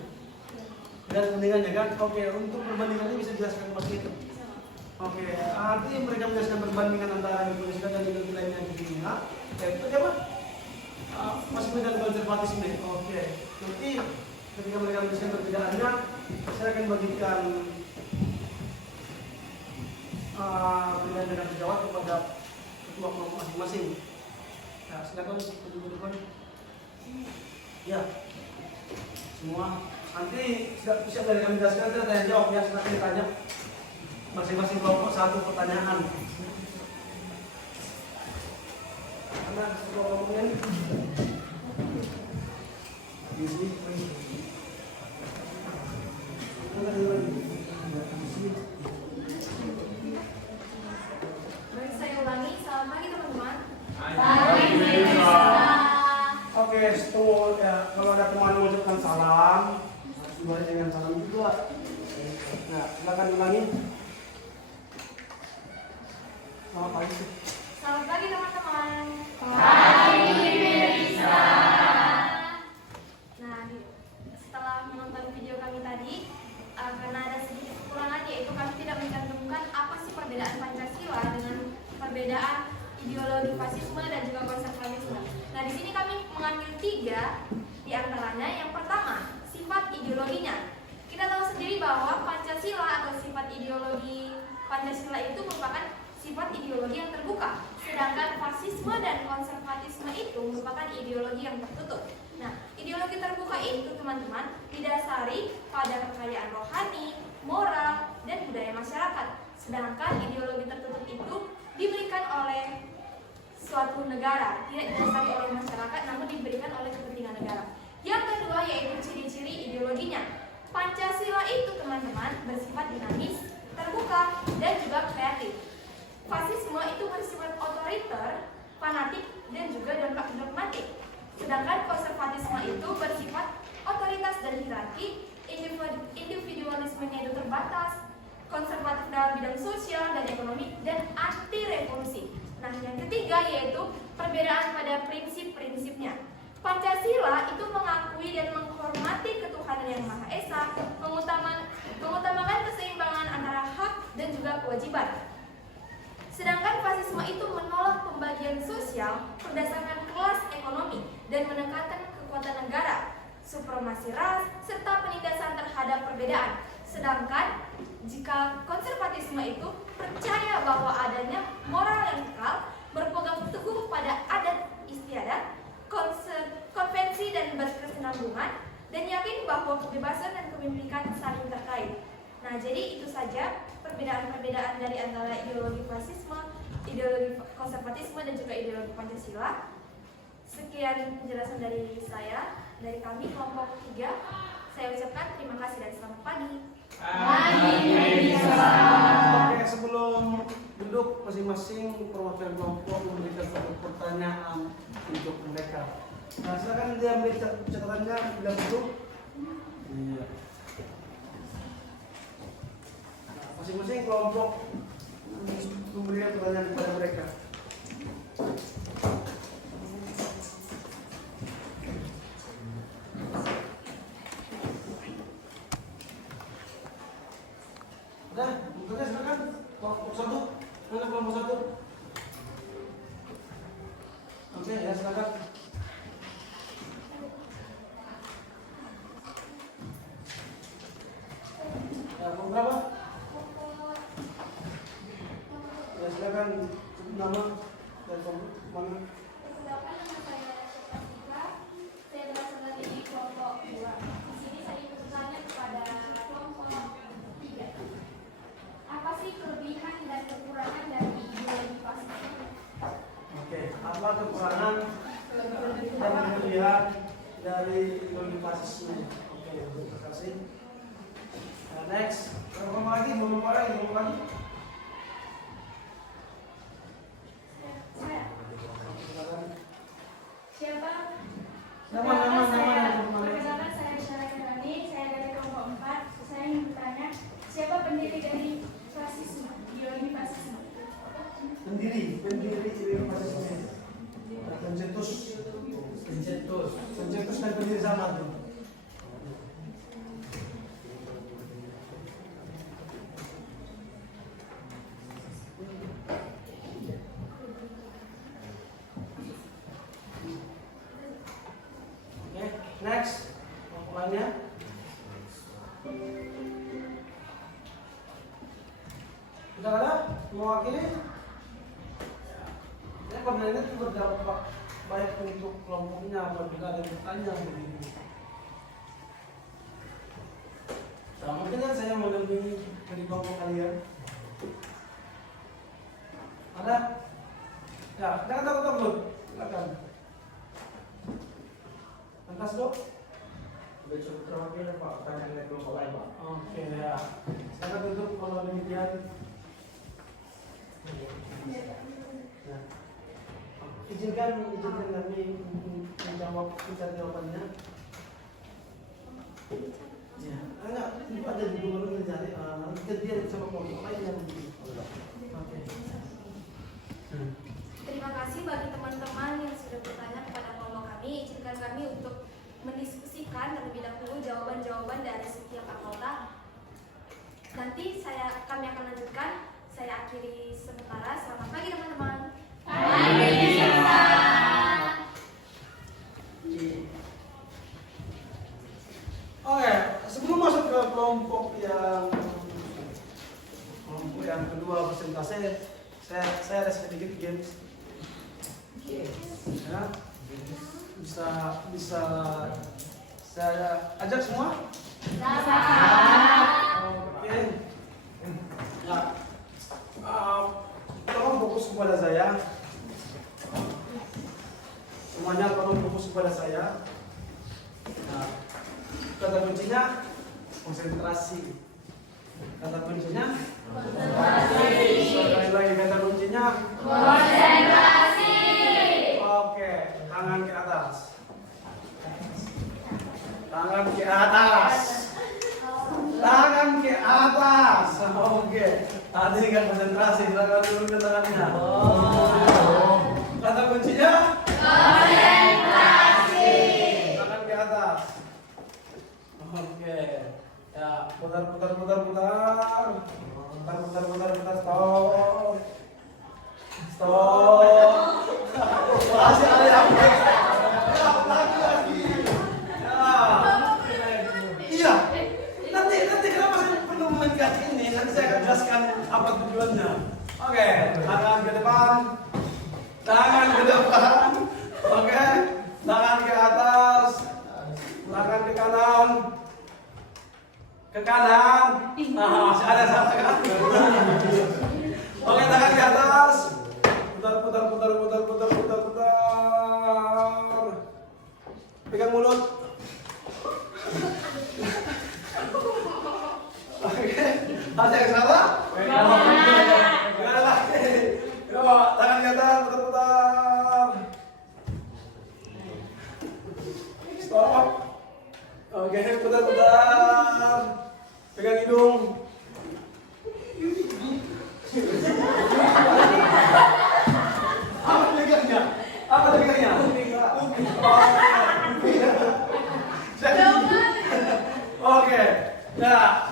Dan perbandingannya kan, oke, untuk perbandingannya bisa jelaskan Mas itu. Oke, nanti mereka menjelaskan perbandingan antara Indonesia dan negara lainnya di dunia. Itu apa? Masih dengan konservatisme. Oke, nanti ketika mereka menjelaskan perbedaannya, saya akan bagikan pilihan dengan menjawab kepada ketua kelompok masing-masing. Nah, silakan depan. Ya, semua nanti bisa dari kami jelaskan, saya tanya jawab ya, silakan ditanya masing-masing kelompok satu pertanyaan. Karena kelompoknya Saya ulangi, selamat pagi teman-teman. Oke, setuju ya. Kalau ada teman mengucapkan salam, boleh dengan salam juga. Nah, silakan ulangi. Selamat pagi. Selamat pagi teman-teman. Nah, setelah menonton video kami tadi, karena ada sedikit kekurangan, yaitu kami tidak mencantumkan apa sih perbedaan Pancasila dengan perbedaan ideologi fasisme dan juga konservatisme. Nah, di sini kami mengambil 3 di antaranya. Yang pertama, sifat ideologinya. Kita tahu sendiri bahwa Pancasila atau sifat ideologi Pancasila itu merupakan sifat ideologi yang terbuka, sedangkan fasisme dan konservatisme itu merupakan ideologi yang tertutup. Nah, Ideologi terbuka itu teman-teman didasari pada kekayaan rohani, moral, dan budaya masyarakat. Sedangkan ideologi tertutup itu diberikan oleh suatu negara, tidak didasari oleh masyarakat namun diberikan oleh kepentingan negara. Yang kedua yaitu ciri-ciri ideologinya. Pancasila itu teman-teman bersifat dinamis, terbuka, dan juga kreatif. Fasisme itu bersifat otoriter, fanatik, dan juga dogmatik. Sedangkan konservatisme itu bersifat otoritas dan hierarki, individualismenya itu terbatas, konservatif dalam bidang sosial dan ekonomi, dan anti revolusi. Nah, yang ketiga yaitu perbedaan pada prinsip-prinsipnya. Pancasila itu mengakui dan menghormati ketuhanan yang Maha Esa, mengutamakan keseimbangan antara hak dan juga kewajiban. Sedangkan fasisme itu menolak pembagian sosial berdasarkan kelas ekonomi dan menekankan kekuatan negara, supremasi ras, serta penindasan terhadap perbedaan. Sedangkan jika konservatisme itu percaya bahwa adanya moral yang kekal, berpegang teguh pada adat istiadat, konvensi dan berkesinambungan, dan yakin bahwa kebebasan dan kepemilikan saling terkait. Nah, jadi itu saja perbedaan-perbedaan dari antara ideologi fasisme, ideologi konservatisme, dan juga ideologi Pancasila. Sekian penjelasan dari saya, dari kami kelompok 3. Saya ucapkan terima kasih dan selamat pagi. Oke, sebelum duduk masing-masing perwakilan kelompok memberikan satu pertanyaan untuk mereka. Nah, silakan dia ambil catatannya bila duduk. Iya. Masing-masing kelompok memberikan pertanyaan kepada mereka. Udah, bukannya silakan. Kelompok 1, mana kelompok 1? Oke, ya silakan. Ya, kelompok berapa? Ya silakan sebut nama dan kelompok mana. Perkenalkan, nama saya Syafa. Saya berasal dari kelompok 2. Di sini saya ingin bertanya kepada kelompok 3. Apa sih kelebihan dan kekurangan dari ideologi fasisme? Oke, apa kekurangan dan kelebihan dari ideologi fasisme? Oke, terima kasih. Nah, next, berapa lagi? Saya. Siapa? Nama. Perkenalkan, saya Syara Kirani. Saya dari kelompok 4. Saya ingin bertanya, siapa pendiri dari fasisme, ideologi fasisme? Pendiri ideologi fasisme. Pencetus dan pendiri zaman tuh. Oke, next. Lainnya. Sudah ada mewakili? Ya, pertanyaannya itu berdampak baik untuk kelompoknya apabila ada yang bertanya begini. Nah, mungkin kan saya mendampingi dari kelompok kalian. Ada? Ya, jangan takut-takut. Silakan. Lantas dok? Sudah cukup terwakil Pak, pertanyaan dari kelompok lain Pak. Oke ya. Silakan tutup kalau demikian. Nah, izinkan kami menjawab jawabannya. Ya, enggak, itu ada di gubernur mencari kerja sama kelompok lain yang begini. Oke. Terima kasih bagi teman-teman yang sudah bertanya kepada kelompok kami. Izinkan kami untuk mendiskusikan terlebih dahulu jawaban-jawaban dari setiap anggota. Nanti kami akan lanjutkan. Saya akhiri sementara. Selamat pagi teman-teman. Oke, sebelum masuk ke kelompok yang kedua presentasi, saya ada sedikit games. Ya. Bisa saya ajak semua? Oke. Ya. Tolong fokus kepada saya. Semuanya tolong fokus kepada saya. Nah, kata kuncinya konsentrasi. Kata kuncinya konsentrasi. Sekali lagi kata kuncinya konsentrasi. Oke, tangan ke atas. Tangan ke atas. Tangan ke atas. Oke. Tadi kan konsentrasi, tangan dulu ke tangannya. Kata kuncinya konsentrasi. Tangan ke atas. Oke. Ya, putar. Stop. Masih ada yang lagi. Ya. Iya. Nanti kenapa saya perlu memainkan ini? Nanti saya akan jelaskan apa tujuannya. Oke, tangan ke depan. Oke, tangan ke atas. Tangan ke kanan. Ke kanan. Nah, masih ada satu kan? Oke, tangan ke atas. Putar. Pegang mulut. Oke, ada yang salah? Enggak ada lagi. Coba tangan ke atas, putar. Stop. Oke, putar. Pegang hidung. Apa pegangnya? Oke. Nah,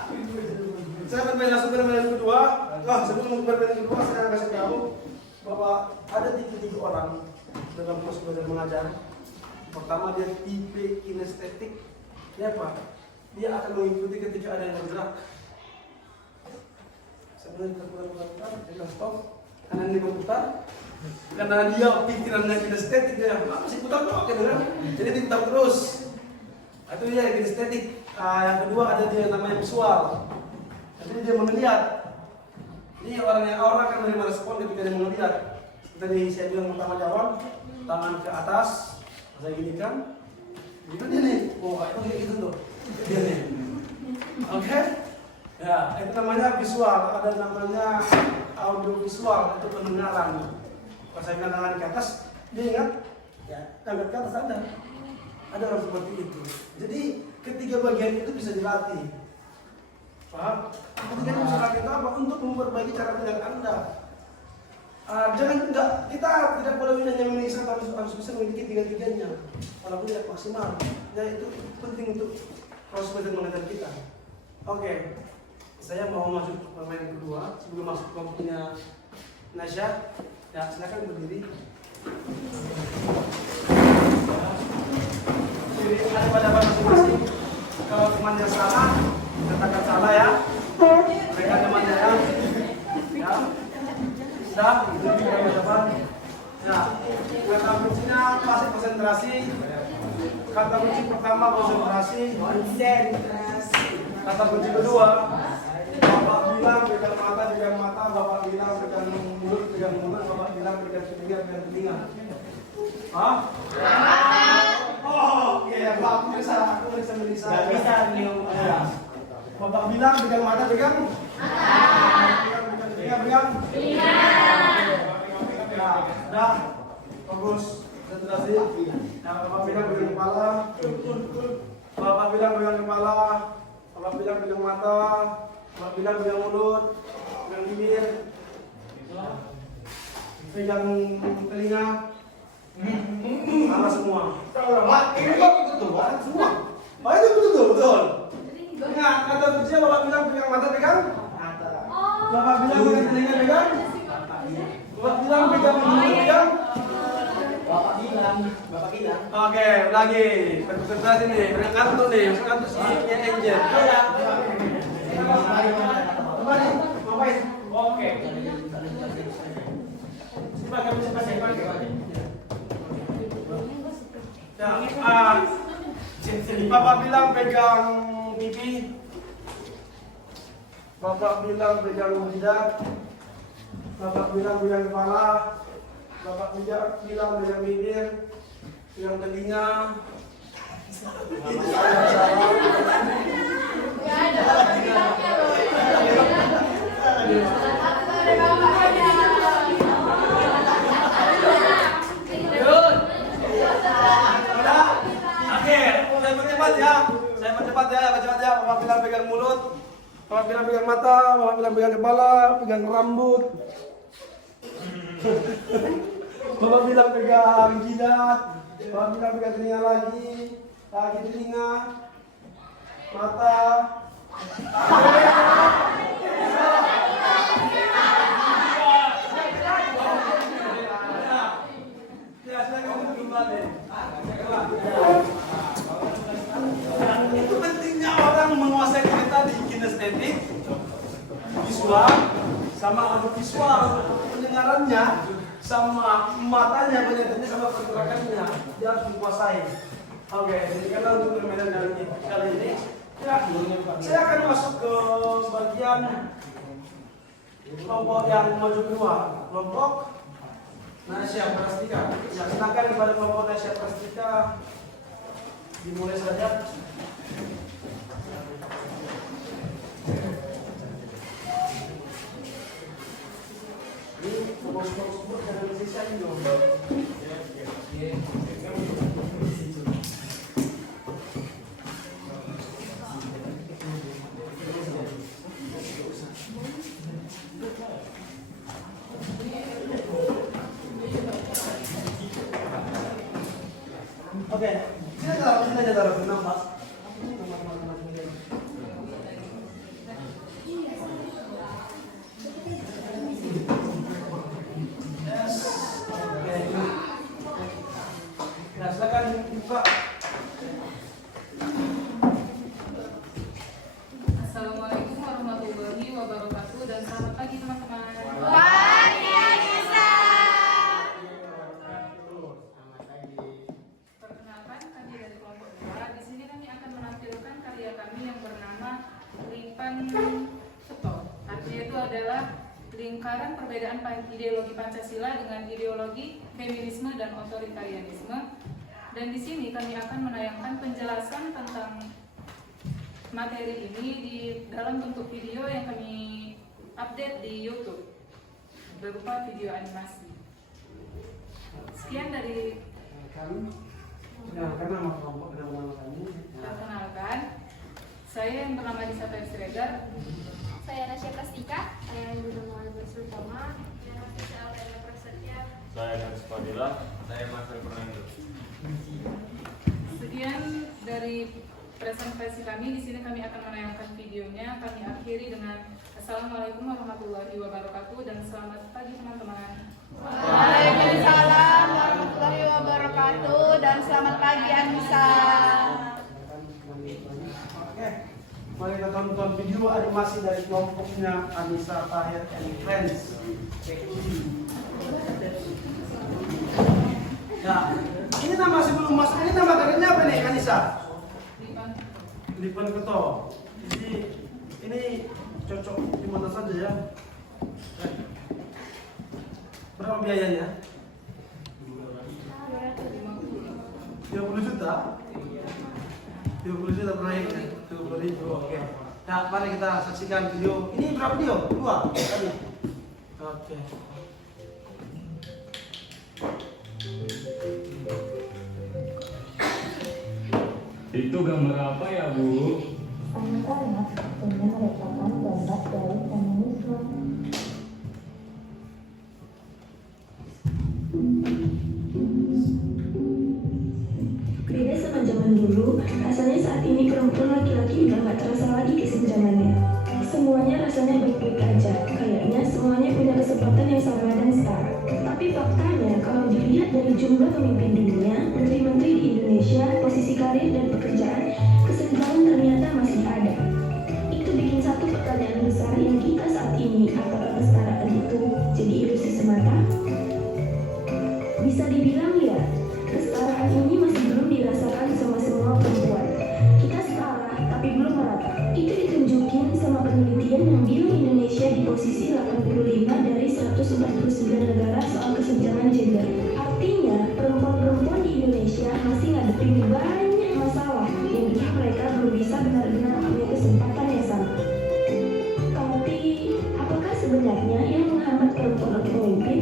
saya langsung permainan kedua. Sebelum permainan kedua, saya kasih tahu bahwa ada tipe orang dalam proses belajar mengajar. Pertama, dia tipe kinestetik. Dia apa? Dia akan mengikuti ketika ada yang bergerak. Sebenarnya putar, dia stop. Kanan dia berputar. Karena dia pikirannya kinestetik, dia masih putar kok, gitu kan? Jadi diputar terus. Itu dia kinestetik. Yang kedua ada dia namanya visual. Jadi dia melihat. Ini orang akan menerima respon ketika dia melihat. Tadi saya bilang pertama jawab, tangan ke atas, saya gini kan? Itu dia nih. Oh, itu kayak gitu tuh. Dia nih. Oke? Ya, itu namanya visual. Ada namanya audio visual, itu pendengaran. Pas saya bilang tangan ke atas, dia ingat, ya, angkat ke atas ada. Ada orang seperti itu. Jadi ketiga bagian itu bisa dilatih. Paham? Ketiga itu bisa dilatih itu apa? Untuk memperbaiki cara pandang Anda. Kita tidak boleh hanya memiliki satu, harus bisa memiliki tiga-tiganya. Walaupun tidak maksimal. Ya, itu penting untuk proses belajar mengajar kita. Oke, saya mau masuk ke permainan kedua. Sebelum masuk ke kelompoknya Nasya, ya silakan berdiri. Jadi ada pada masing-masing. Kalau temannya salah, katakan salah ya. Mereka temannya ya. Ya. Sudah, itu kita dapat. Nah, kata kuncinya pasti konsentrasi. Kata kunci pertama konsentrasi. Kata kunci kedua, Bapak bilang pegang mata, Bapak bilang pegang mulut, Bapak bilang pegang telinga. Hah? Oh, oke, aku bisa Bapak bilang pegang mata, pegang telinga. Dah, bagus. Konsentrasi. Nah, Bapak bilang pegang kepala. Bapak bilang pegang kepala. Bapak bilang pegang mata. Bapak bilang pegang mulut. Pegang bibir. Pegang telinga. Salah semua. Ini kok betul semua. Oh, itu betul. Ingat, kata kuncinya Bapak bilang pegang mata, pegang mata. Bapak bilang pegang telinga, pegang. Bapak bilang pegang mulut, pegang. Bapak bilang. Oke, lagi. Konsentrasi nih, pegang kartu nih, kartu si Angel. Ngapain? Oke. Coba kami coba saya pakai. Ya, Bapak bilang pegang pipi. Bapak bilang pegang jidat. Bapak bilang pegang kepala. Bapak bilang pegang bibir. Pegang telinga. Itu saya salah. Saya percepat ya. Bapak bilang pegang mulut, Bapak bilang pegang mata, Bapak bilang pegang kepala, pegang rambut. Bapak bilang pegang jidat, Bapak bilang pegang telinga lagi telinga, mata. Ya, silakan kembali. Itu pentingnya orang menguasai diri tadi, kinestetik, visual, sama audiovisual, pendengarannya, sama matanya, pendengarannya, sama pergerakannya, dia harus dikuasai. Oke, jadi karena untuk permainan kali ini, ya, saya akan masuk ke bagian kelompok yang maju kedua, kelompok Nasya Prastika. Ya, silakan kepada kelompok Nasya Prastika. Dimulai saja. Ini sebut dari sisa ini dong. Oke, sini aja taruh nafas. Yes. Oke. Nah, silakan buka. Assalamualaikum warahmatullahi wabarakatuh dan selamat pagi teman-teman. Perkenalkan, kami dari kelompok 2. Di sini kami akan menampilkan karya kami yang bernama Lingpan Seto. Artinya itu adalah lingkaran perbedaan ideologi Pancasila dengan ideologi feminisme dan otoritarianisme. Dan di sini kami akan menayangkan penjelasan tentang materi ini di dalam bentuk video yang kami update di YouTube berupa video animasi. Sekian dari perkenalkan, saya yang bernama Disa Siregar. Saya Nasya Prastika. Saya yang bernama Albert Sultama. Saya Haris Fadilah. Saya Marcel Fernando. Sekian dari presentasi kami. Di sini kami akan menayangkan videonya. Kami akhiri dengan Assalamualaikum warahmatullahi wabarakatuh dan selamat pagi teman-teman. Waalaikumsalam warahmatullahi wabarakatuh dan selamat pagi Anissa. Oke, mari kita tonton video animasi dari kelompoknya Anissa Tahir and Friends. Nah, ini nama sebelum masuk ini nama kerennya apa nih Anissa? Lipan Keto. Jadi ini cocok di mana saja ya. Berapa biayanya? 30 juta? 30 juta per hari, 30.000, oke. Nah, mari kita saksikan video. Ini berapa video? 2 tadi. Oke. Itu gambar apa ya, Bu? Anak-anak dengan merupakan gambar dari feminisme. Beda sama zaman dulu, rasanya saat ini perempuan laki-laki udah gak terasa lagi kesenjangannya. Semuanya rasanya baik-baik aja, kayaknya semuanya punya kesempatan yang sama dan setara. Tapi faktanya, kalau dilihat dari jumlah pemimpin dunia, menteri-menteri di Indonesia, posisi karir dan pekerjaan, kesenjangan ternyata masih ada. Itu bikin satu pertanyaan besar yang kita saat ini, apakah kesetaraan itu jadi ilusi semata? Bisa dibilang ya, kesetaraan ini masih belum dirasakan sama semua perempuan. posisi 85 dari 149 negara soal kesenjangan gender. Artinya, perempuan-perempuan di Indonesia masih ngadepin banyak masalah yang bikin mereka belum bisa benar-benar punya kesempatan yang sama. Tapi, apakah sebenarnya yang menghambat perempuan untuk memimpin?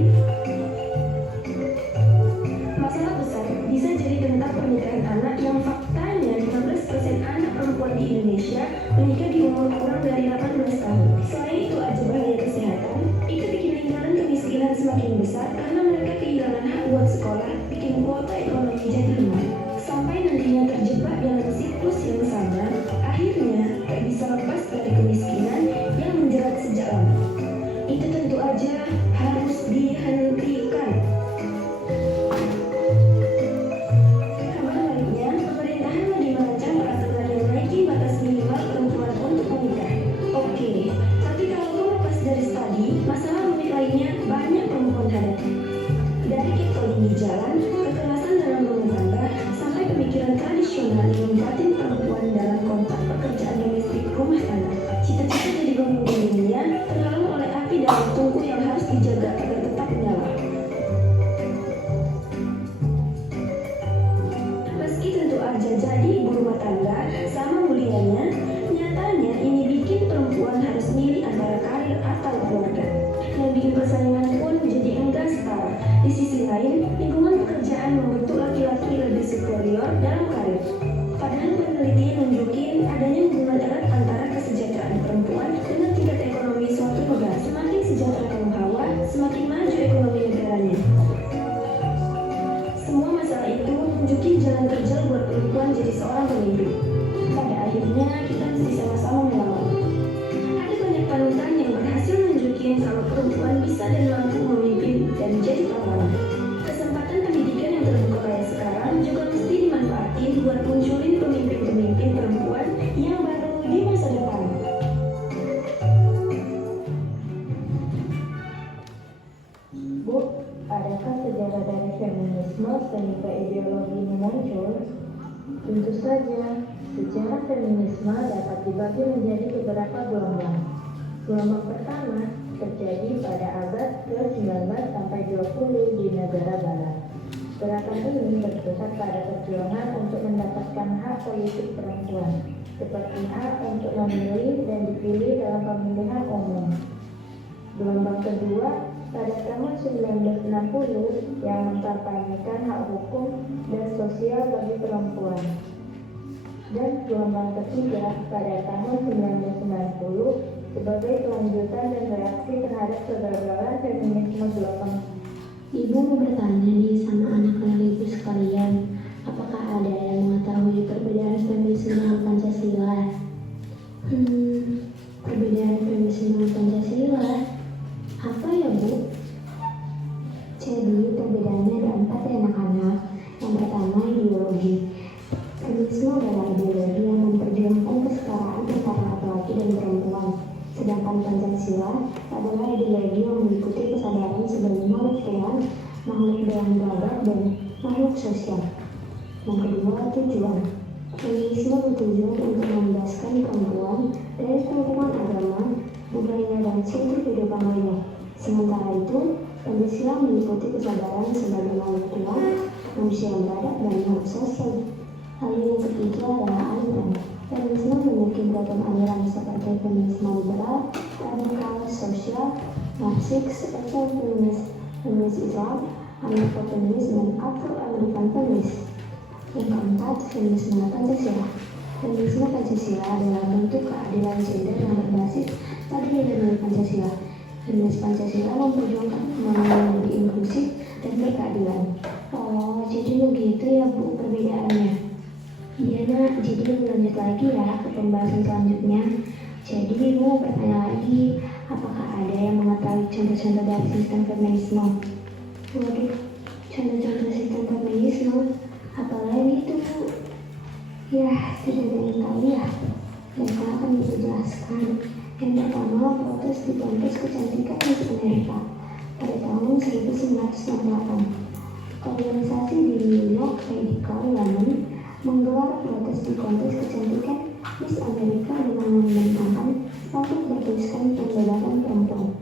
Masalah besar bisa jadi tentang pernikahan anak yang faktanya 15% anak perempuan di Indonesia menikah di umur kurang dari 18 tahun. Selain itu aja bahaya kesehatan, itu bikin lingkaran kemiskinan semakin besar karena mereka kehilangan hak buat sekolah, bikin kuota ekonomi jadi lemah. Sampai nantinya terjebak dalam siklus yang sama, akhirnya tak bisa lepas dari kemiskinan yang menjerat sejak lama. Itu tentu aja harus dihentikan. Kabar baiknya, pemerintahan lagi merancang peraturan yang menaiki batas minimal perempuan untuk menikah. Oke, tapi kalau mau lepas dari studi, masalah rumit lainnya banyak perempuan hadapi. Dari catcalling di jalan, kekerasan dalam rumah tangga, sampai pemikiran tradisional yang membatin perempuan dalam kontrak pekerjaan domestik rumah tangga. Cita-cita jadi pemimpin dunia terhalang oleh api dalam tungku yang harus dijaga agar tetap menyala. Meski tentu aja jadi ibu rumah tangga sama mulianya, nyatanya ini bikin perempuan harus milih antara karir atau keluarga. Yang bikin persaingan pun menjadi enggak setara. Di sisi lain, lingkungan pekerjaan membentuk laki-laki lebih superior dalam karir. Padahal penelitian nunjukin adanya hubungan erat antara kesejahteraan perempuan dengan tingkat ekonomi suatu negara. Semakin sejahtera kaum hawa, semakin maju ekonomi negaranya. Semua masalah itu nunjukin jalan terjal buat perempuan jadi seorang pemimpin. Pada akhirnya kita mesti sama-sama melawan. Ada banyak panutan yang berhasil nunjukin kalau perempuan bisa dan mampu memimpin dan jadi pahlawan. Kesempatan pendidikan yang terbuka kayak sekarang juga mesti dimanfaatin buat munculin pemimpin-pemimpin perempuan yang baru di masa depan. Bu, adakah sejarah dari feminisme sehingga ideologi ini muncul? Tentu saja, sejarah feminisme dapat dibagi menjadi beberapa gelombang. Gelombang pertama terjadi pada abad ke-19 sampai 20 di negara barat. Gerakan ini berpusat pada perjuangan untuk mendapatkan hak politik perempuan, seperti hak untuk memilih dan dipilih dalam pemilihan umum. Gelombang kedua pada tahun 1960 yang mempertanyakan hak hukum dan sosial bagi perempuan. Dan gelombang ketiga pada tahun 1990 sebagai kelanjutan dan reaksi terhadap kegagalan feminisme gelombang. Ibu mau bertanya nih sama anak-anak ibu sekalian, apakah ada yang mengetahui perbedaan feminisme dengan Pancasila? Perbedaan feminisme dengan Pancasila? Apa ya, Bu? Jadi, perbedaannya ada 4 ya anak-anak. Yang pertama, ideologi. Feminisme adalah ideologi yang memperjuangkan kesetaraan antara laki-laki dan perempuan. Sedangkan Pancasila adalah ideologi yang mengikuti kesadaran sebagai makhluk Tuhan, makhluk yang gagah dan makhluk sosial. Yang kedua, tujuan. Feminisme bertujuan untuk membebaskan perempuan dari tumpuan agama, budaya, dan struktur kehidupan lainnya. Sementara itu, Pancasila mengikuti kesadaran sebagai makhluk Tuhan, manusia yang beradab dan makhluk sosial. Hal yang ketiga adalah aliran. Feminisme memiliki beragam aliran seperti feminisme liberal, radikal, sosial, marxis, feminis Islam, Anarko-feminis, dan Afro-American feminis. Yang keempat, feminisme Pancasila. Feminisme Pancasila adalah bentuk keadilan gender yang berbasis pada nilai-nilai Pancasila. Feminis Pancasila memperjuangkan pembangunan yang lebih inklusif dan berkeadilan. Oh, jadi begitu ya Bu perbedaannya. Iya nak, jadi lanjut lagi ya ke pembahasan selanjutnya. Jadi Ibu mau bertanya lagi, apakah ada yang mengetahui contoh-contoh dari sistem feminisme? Waduh, contoh-contoh sistem feminisme? Apalagi itu Bu? Ya, tidak ada yang tahu ya. Dan saya akan menjelaskan. Yang pertama, protes di kontes kecantikan Miss Amerika pada tahun 1968. Organisasi di New York Radical Women menggelar protes di kontes kecantikan Miss Amerika dengan membentangkan untuk bertuliskan pembebasan perempuan.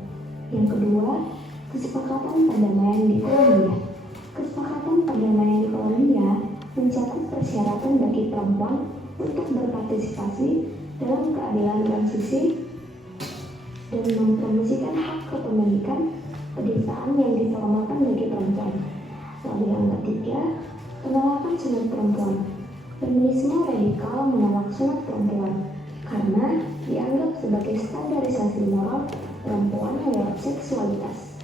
Yang kedua, kesepakatan perdamaian di Kolombia. Kesepakatan perdamaian di Kolombia mencakup persyaratan bagi perempuan untuk berpartisipasi dalam keadilan transisi dan mempromosikan hak kepemilikan pedesaan yang diformalkan bagi perempuan. Lalu yang ketiga, penolakan sunat perempuan. Feminisme radikal menolak sunat perempuan karena dianggap sebagai standarisasi moral perempuan lewat seksualitas.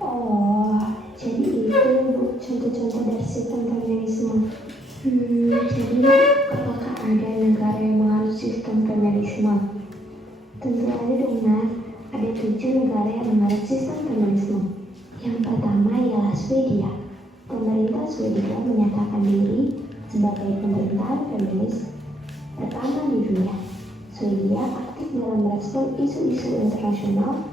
Oh, jadi itu Bu contoh-contoh dari sistem feminisme. Jadi apakah ada negara yang menganut sistem feminisme? Tentu ada dong, Nas. Ada 7 negara yang menganut sistem feminisme. Yang pertama ialah Swedia. Pemerintah Swedia menyatakan diri sebagai pemerintahan feminis pertama di dunia. Swedia aktif dalam merespon isu-isu internasional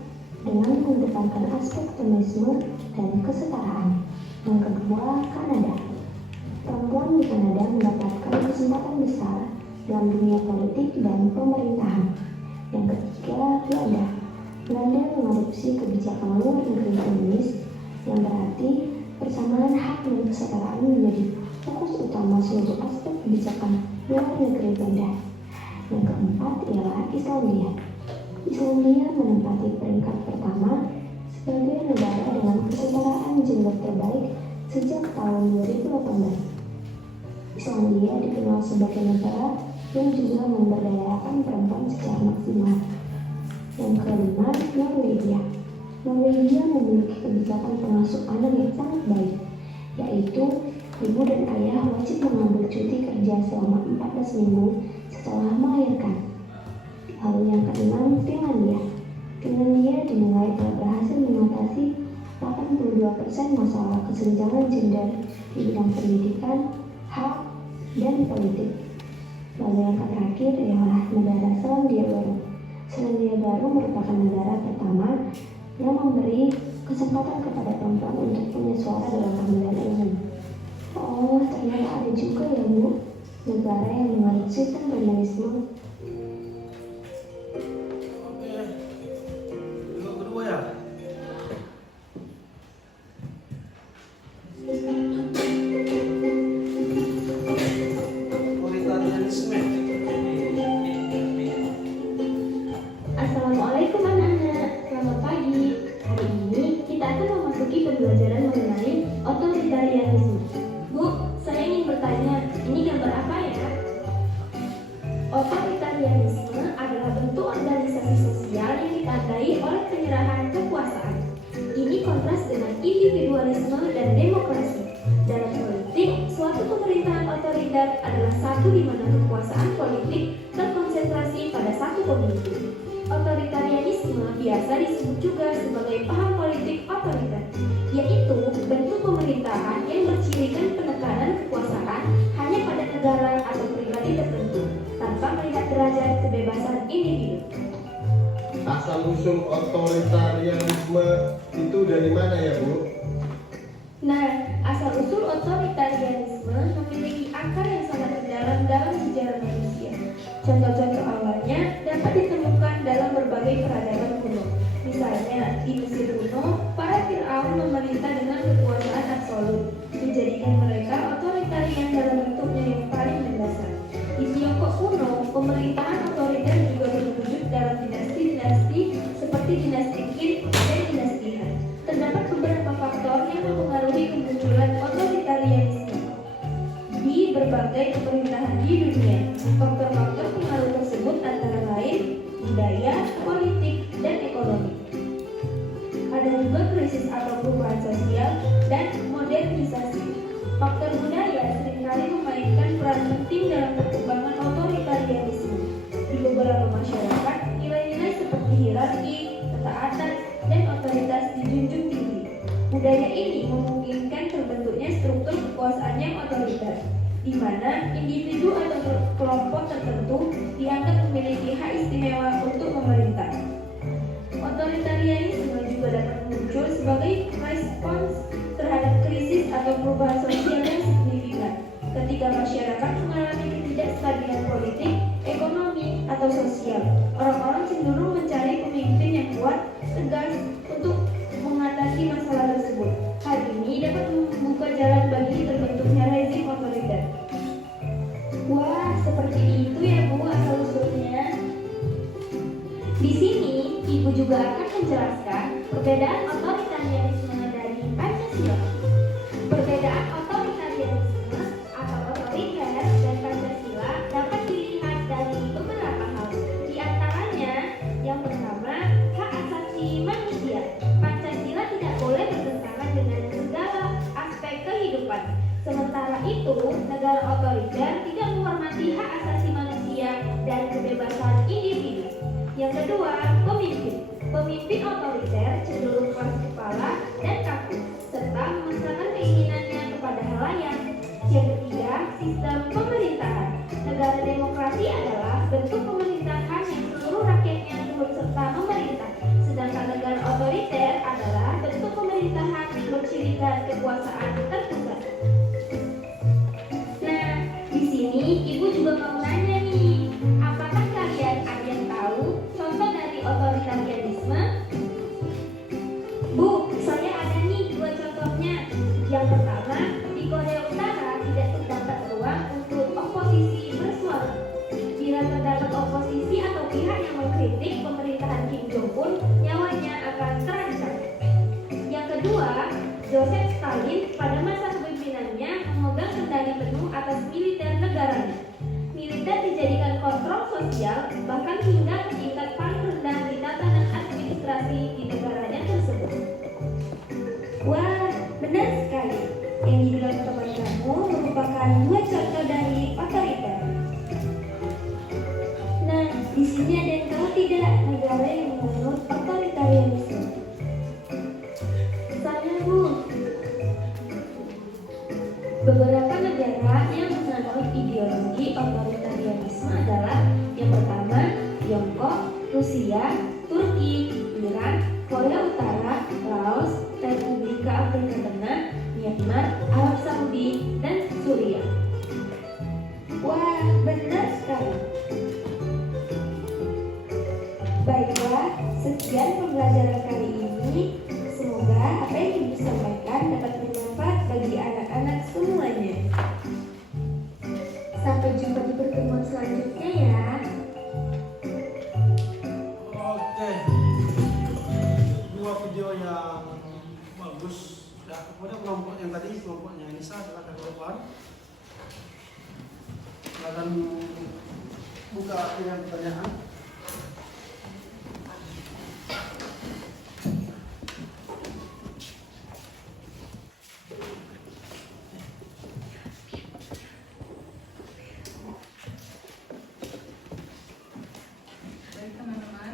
dengan mengedepankan aspek feminisme dan kesetaraan. Yang kedua, Kanada. Perempuan di Kanada mendapatkan kesempatan besar dalam dunia politik dan pemerintahan. Yang ketiga, Belanda. Belanda mengadopsi kebijakan luar negeri feminis yang berarti persamaan hak dan kesetaraan menjadi fokus utama seluruh aspek kebijakan luar negeri Belanda. Yang keempat ialah Islandia. Islandia menempati peringkat pertama sebagai negara dengan kesetaraan gender terbaik sejak tahun 2018. Islandia dikenal sebagai negara yang juga memberdayakan perempuan secara maksimal. Yang kelima, Norwegia. Norwegia memiliki kebijakan pengasuh anak yang sangat baik, yaitu ibu dan ayah wajib mengambil cuti kerja selama 14 minggu setelah melahirkan. Lalu yang keenam, Finlandia. Finlandia dinilai telah berhasil mengatasi 82% masalah kesenjangan gender di bidang pendidikan, hak, dan politik. Lalu yang terakhir ialah negara Selandia Baru. Selandia Baru merupakan negara pertama yang memberi kesempatan kepada perempuan untuk punya suara dalam pemilihan umum. Oh, ternyata ada juga ya Bu, negara yang menganut sistem feminisme. Oke, yang kedua ya. Otoritarianisme. Assalamualaikum anak-anak, selamat pagi. Hari ini kita akan memasuki pembelajaran mengenai otoritarianisme. Bu, saya ingin bertanya, ini gambar apa ya? Otoritarianisme adalah bentuk organisasi sosial yang ditandai oleh penyerahan kekuasaan. Ini kontras dengan individualisme dan demokrasi. Dalam politik, suatu pemerintahan otoriter adalah satu di mana kekuasaan politik terkonsentrasi pada satu pemimpin. Otoritarianisme biasa disebut juga sebagai paham politik otoriter, yaitu bentuk pemerintahan yang bercirikan penekanan kekuasaan hanya pada negara atau pribadi tertentu, tanpa melihat derajat kebebasan individu. Asal-usul otoritarianisme itu dari mana ya, Bu? Nah, asal-usul otoritarianisme memiliki akar yang sangat mendalam dalam sejarah manusia. Contoh-contoh awalnya dapat ditemukan dalam berbagai peradaban kuno. Misalnya, di Mesir kuno, para Fir'aun memerintah dengan kekuasaan absolut, menjadikan mereka otoritarian dalam bentuknya yang paling mendasar. Di Tiongkok kuno, pemerintahan otoriter juga berwujud dalam dinasti-dinasti seperti dinasti Qin dan dinasti Han. Terdapat beberapa faktor yang mempengaruhi kemunculan otoritarianisme di berbagai pemerintahan di dunia. Faktor-faktor pengaruh tersebut antara lain budaya, politik, dan ekonomi. Ada juga krisis atau perubahan sosial dan modernisasi. Faktor budaya seringkali memainkan peran penting dalam perkembangan otoritarianisme. Di beberapa masyarakat, nilai-nilai seperti hierarki, ketaatan, dan otoritas dijunjung tinggi. Budaya ini memungkinkan terbentuknya struktur kekuasaan yang otoriter, di mana individu atau kelompok tertentu dianggap memiliki hak istimewa untuk memerintah. Otoritarianisme juga dapat muncul sebagai respons terhadap krisis atau perubahan sosial yang signifikan. Ketika masyarakat mengalami ketidakstabilan politik, ekonomi, atau sosial, orang-orang cenderung Ibu juga akan menjelaskan perbedaan otoritarianisme dari Pancasila. Perbedaan otoritarianisme atau otoriter dan Pancasila dapat dilihat dari beberapa hal. Di antaranya, yang pertama, hak asasi manusia. Pancasila tidak boleh bertentangan dengan segala aspek kehidupan. Sementara itu, negara otoriter tidak menghormati hak asasi manusia dan kebebasan individu. Yang kedua, pemimpin. Pemimpin otoriter cenderung keras kepala dan kaku, serta memaksakan keinginannya kepada halayak. Yang ketiga, sistem pemerintahan. Negara demokrasi adalah bentuk pemerintahan yang seluruh rakyatnya turut serta memerintah. Sedangkan negara otoriter adalah bentuk pemerintahan yang bercirikan kekuasaan terpusat. Nah, di sini ibu juga mau nanya nih, apakah kalian ada yang tahu contoh dari otoritarianisme? Bu, saya ada nih 2 contohnya. Yang pertama, di Korea Utara tidak terdapat ruang untuk oposisi bersuara. Bila terdapat oposisi atau pihak yang mengkritik pemerintahan Kim Jong-un, nyawanya akan terancam. Yang kedua, Joseph Stalin pada masa kepemimpinannya memegang kendali penuh atas militer negaranya. Militer dijadikan kontrol sosial, bahkan hingga ke tingkat paling rendah di tatanan administrasi di negaranya tersebut. Wah, benar sekali. Yang dibilang teman kamu merupakan 2 contoh dari otoriter. Nah, di sini ada yang tahu tidak negara yang menganut otoritarianisme? Saya, Bu. Beberapa negara yang menganut ideologi otoritarianisme adalah yang pertama, Tiongkok, Rusia, Turki, Iran, Korea Utara, Laos, Republika Afrika Tengah, Myanmar, Arab Saudi, dan Suriah. Wah, benar sekali. Baiklah, sekian pembelajaran kali ini. Semoga apa yang ibu sampaikan dapat bermanfaat bagi anak-anak semuanya. Sampai jumpa di pertemuan selanjutnya ya. Oke, 2 video yang bagus. Ya, kemudian kelompok yang tadi, kelompoknya Nisa adalah ke depan. Silakan buka dengan pertanyaan. Baik teman-teman,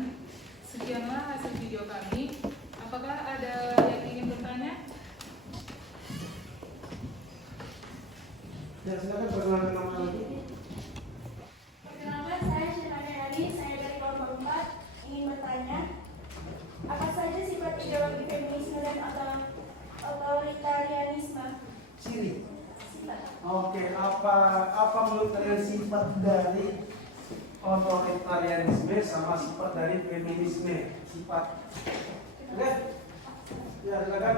sekianlah hasil video kami. Apakah ada yang ingin bertanya? Ya, silakan perkenalkan nama lagi. Perkenalkan, saya Syahrani Ali, saya dari kelompok 4, ingin bertanya, apa saja sifat ideologi feminisme dan otoritarianisme? Sini. Sifat. Oke, apa menurut kalian sifat dari otoritarianisme sama sifat dari feminisme? Sifat. Oke. Ya, silakan.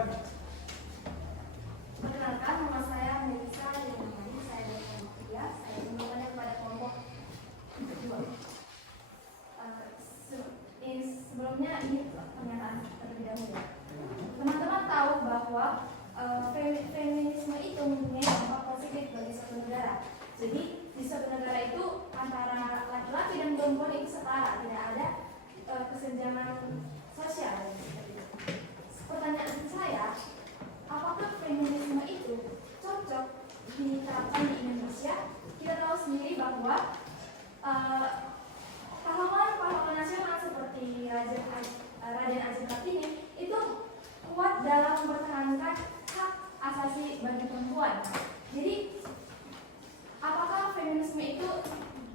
Perkenalkan, nama saya Melisa dan saya dari kelompok 3. Saya bertanya kepada kelompok 2. Sebelumnya ini pernyataan terlebih dahulu. Teman-teman tahu bahwa feminisme itu mempunyai dampak positif bagi suatu negara. Jadi di suatu negara itu antara laki-laki dan perempuan itu setara, tidak ada kesenjangan sosial. Pertanyaan saya, apakah feminisme itu cocok diterapkan di Indonesia? Kita tahu sendiri bahwa pahlawan-pahlawan nasional seperti Raden Ajeng Kartini itu kuat dalam mempertahankan hak asasi bagi perempuan. Jadi, apakah feminisme itu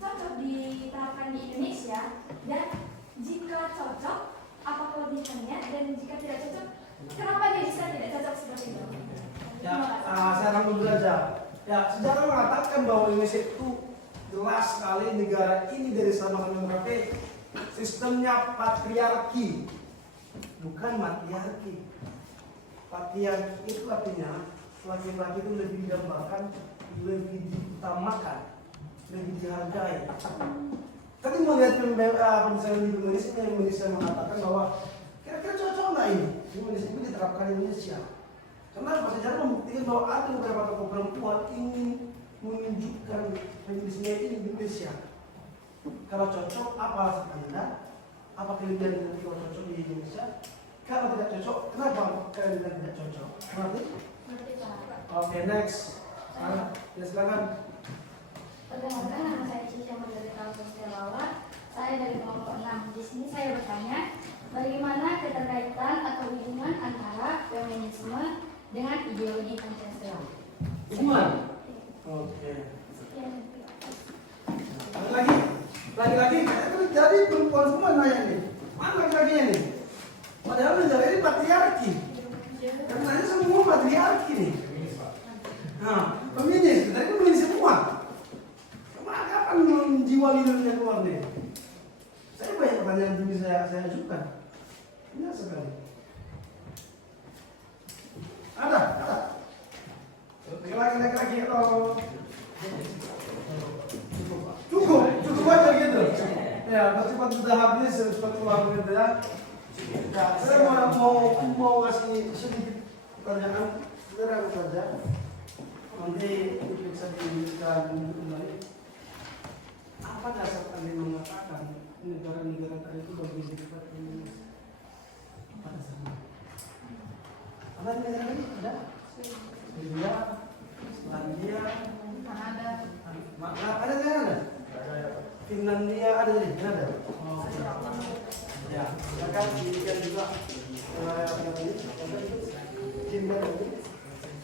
cocok diterapkan di Indonesia? Dan jika cocok, apa kelebihannya? Dan jika tidak cocok, kenapa dia bisa tidak cocok seperti itu? Ya, saya akan dulu aja. Ya, sejarah mengatakan bahwa Indonesia itu jelas sekali negara ini dari sama demokrasi sistemnya patriarki, bukan matriarki. Patriarki itu artinya laki-laki itu lebih digambarkan, lebih diutamakan, lebih dihargai. Tadi mau lihat pembicaraan di Indonesia mengatakan bahwa kira-kira cocok nggak ini Indonesia ini diterapkan di Indonesia. Karena sejarah membuktikan bahwa ada beberapa tokoh perempuan ingin menunjukkan feminisme ini di Indonesia. Kalau cocok, apa alasan Anda? Apa kelebihan yang kalau cocok di Indonesia? Kalau tidak cocok, kenapa kalian tidak cocok? Berarti? Oke, next. Ya silakan. Perkenalkan, nama saya Cica dari Kampus Laura. Saya dari kelompok 6. Di sini saya bertanya, bagaimana keterkaitan atau hubungan antara feminisme dengan ideologi Pancasila? Hubungan? Oke. Lagi-lagi, jadi perempuan semua nanya nih. Mana laki-lakinya nih? Padahal negara ini patriarki. Karena semua patriarki nih. Nah, feminis, kita itu feminis semua. Kapan jiwa leadernya keluar nih? Saya banyak pertanyaan yang bisa saya ajukan. Banyak sekali. Ada. Laki-laki kalau cukup aja gitu. Ya, cepat sudah habis cepat keluar gitu ya. Ya, saya mau kasih sedikit pertanyaan sederhana saja. Nanti bisa dijelaskan kembali. Apa dasar kalian mengatakan negara-negara tadi itu bagian dari Indonesia? Apa dasarnya? Ada negara ini? Ada? India, Selandia, Kanada. Ada Kanada? Finlandia ada nih? Ada? Oh, ya, silakan diberikan juga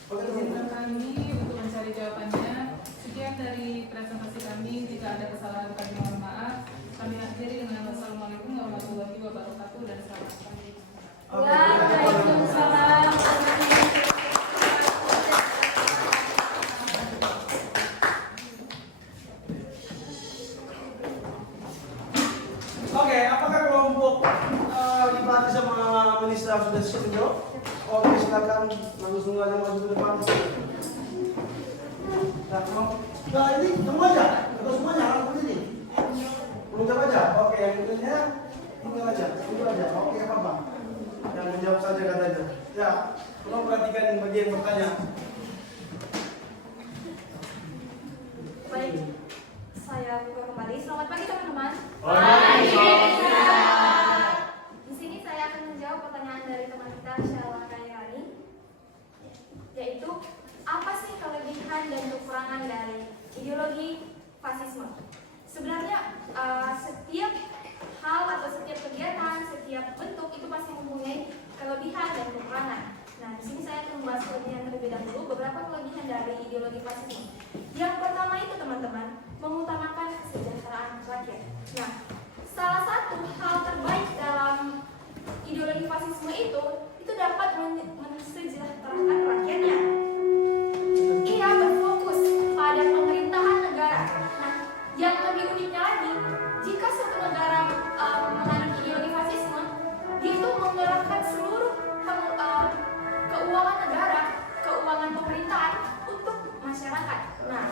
Permintaan kami untuk mencari jawabannya. Sekian dari presentasi kami. Jika ada kesalahan kami mohon maaf. Kami akhiri dengan wassalamualaikum warahmatullahi wabarakatuh dan selamat pagi. Waalaikumsalam. Oke, apakah kelompok dipelatih sama Melissa sudah siap menjawab? Oke, silakan langsung aja masuk ke depan. Nah, ini kamu aja atau semuanya langsung ini? Menjawab aja. Oke, yang lainnya tinggal aja, Oke, apa? Yang menjawab saja katanya. Ya, tolong perhatikan bagi yang bertanya. Baik, saya buka kembali. Selamat pagi teman-teman. Di sini saya akan menjawab pertanyaan dari teman kita Syala Kairani, yaitu apa sih kelebihan dan kekurangan dari ideologi fasisme? Sebenarnya setiap hal atau setiap kegiatan, setiap bentuk itu pasti mempunyai kelebihan dan kekurangan. Nah, di sini saya akan membahas kelebihan terlebih dahulu, beberapa kelebihan dari ideologi fasisme. Yang pertama itu teman-teman, mengutamakan kesejahteraan rakyat. Nah, salah satu hal terbaik dalam ideologi fasisme itu dapat mensejahterakan rakyatnya. Ia berfokus pada pemerintahan negara. Nah, yang lebih uniknya lagi, jika suatu negara menganut ideologi fasisme, dia itu menggerakkan seluruh keuangan negara, keuangan pemerintahan untuk masyarakat. Nah,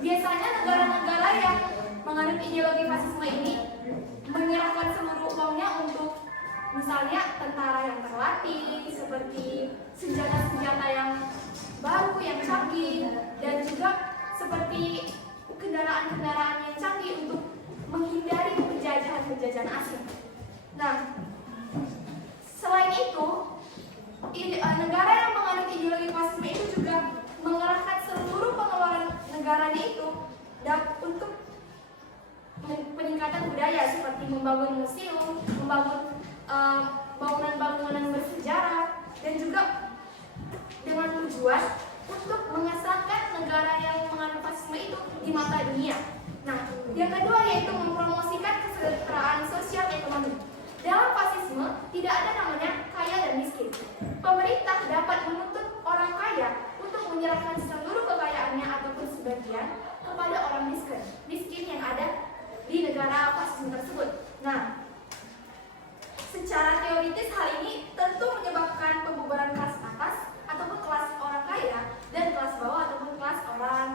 biasanya negara-negara yang menganut ideologi fasisme ini menyerahkan seluruh uangnya untuk misalnya tentara yang terlatih, seperti senjata-senjata yang baru, yang canggih, dan juga seperti kendaraan-kendaraan yang canggih untuk menghindari penjajahan asing. Nah, selain itu, negara yang menganut ideologi fasisme itu juga mengerahkan seluruh pengeluaran negaranya itu untuk peningkatan budaya, seperti membangun museum, membangun bangunan-bangunan bersejarah, dan juga dengan tujuan untuk mengesahkan negara yang menganut fasisme itu di mata dunia. Nah, yang kedua yaitu mempromosikan kesejahteraan sosial ekonomi. Dalam fasisme tidak ada namanya kaya dan miskin. Pemerintah dapat menuntut orang kaya untuk menyerahkan seluruh kekayaannya ataupun sebagian kepada orang miskin yang ada di negara fasisme tersebut. Nah, secara teoritis hal ini tentu menyebabkan pembubaran kelas atas ataupun kelas orang kaya dan kelas bawah ataupun kelas orang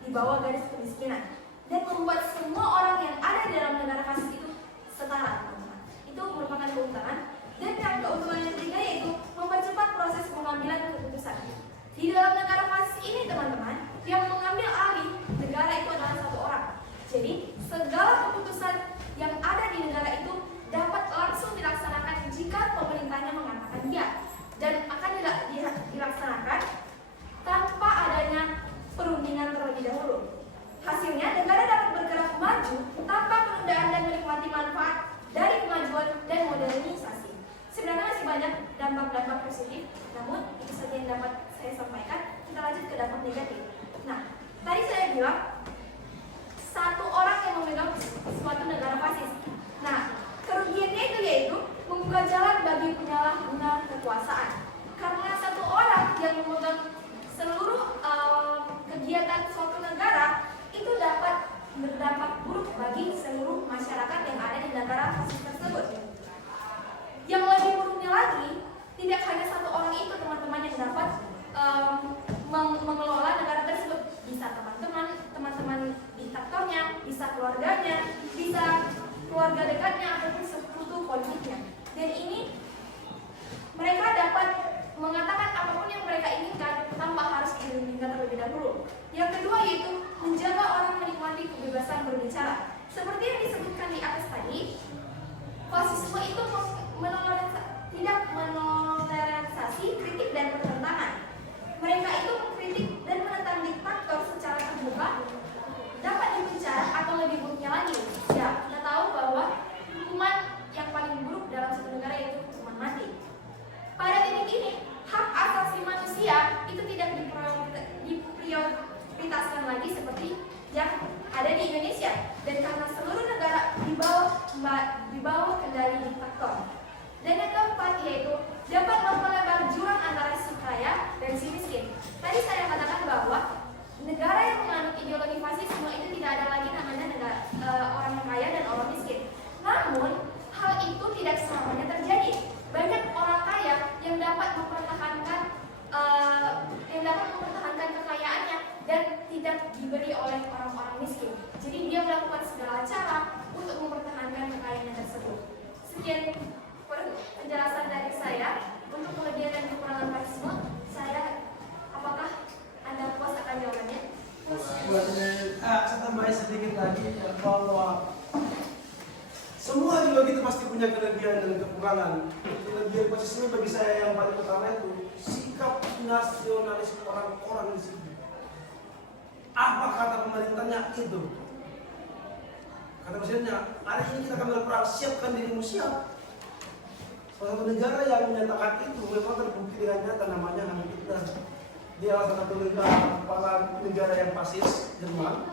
di bawah garis kemiskinan. dan membuat semua orang yang ada di dalam negara fasis itu setara, teman-teman. Itu merupakan keuntungan. Dan yang keuntungan yang ketiga yaitu mempercepat proses pengambilan keputusan. Di dalam negara fasis ini, teman-teman, yang mengambil alih negara itu adalah satu orang. Jadi segala keputusan yang ada di negara itu dapat langsung dilaksanakan jika pemerintahnya mengatakan ya, dan akan dilaksanakan tanpa adanya perundingan terlebih dahulu. Hasilnya, negara dapat bergerak maju tanpa penundaan dan menikmati manfaat dari kemajuan dan modernisasi. Sebenarnya masih banyak dampak-dampak positif, namun itu saja yang dapat saya sampaikan. Kita lanjut ke dampak negatif. Nah, tadi saya bilang satu orang yang memegang suatu negara fasis. Nah, kerugiannya itu yaitu membuka jalan bagi penyalahguna kekuasaan. Karena satu orang yang memegang seluruh kegiatan suatu negara itu dapat berdampak buruk bagi seluruh masyarakat yang ada di negara fasis tersebut. Yang lebih buruknya lagi, tidak hanya satu orang itu, teman-teman, yang dapat mengelola negara tersebut. Bisa teman-teman diktatornya, bisa keluarganya, bisa keluarga dekatnya, ataupun sekutu politiknya. Dan ini mereka dapat mengatakan apapun yang mereka inginkan tanpa harus diizinkan terlebih dahulu. Yang kedua yaitu menjaga orang menikmati kebebasan berbicara. Seperti yang disebutkan di atas tadi, fasisme itu tidak menoleransi kritik dan pertentangan. Mereka itu mengkritik dan menentang diktator secara terbuka, dapat dipenjara atau lebih buruknya lagi. Ya, kita tahu bahwa hukuman yang paling buruk dalam satu negara yaitu hukuman mati. Pada titik ini, hak asasi manusia itu tidak diprioritaskan lagi seperti yang ada di Indonesia, dan karena seluruh negara di bawah kendali diktator. Dan yang keempat yaitu dapat memperlebar jurang antara si kaya dan si miskin. Tadi saya katakan bahwa negara yang menganut ideologi fasisme itu tidak ada lagi namanya negara orang yang kaya dan orang miskin. Namun hal itu tidak selamanya terjadi. Banyak orang kaya yang dapat mempertahankan kekayaannya dan tidak diberi oleh orang-orang miskin. Jadi dia melakukan segala cara untuk mempertahankan kekayaannya tersebut. Sekian penjelasan dari saya untuk kelebihan dan kekurangan fasisme. Apakah Anda puas akan jawabannya? Saya tambahin sedikit lagi bahwa semua ideologi itu pasti punya kelebihan dan kekurangan. Kelebihan fasisme bagi saya yang paling utama itu sikap nasionalis orang-orang di sini. Apa kata pemerintahnya itu? Kata presidennya, hari ini kita akan berperang, siapkan dirimu siap. Salah satu negara yang menyatakan itu memang terbukti dengan nyata, namanya Hitler. Dia salah satu kepala negara yang fasis, Jerman.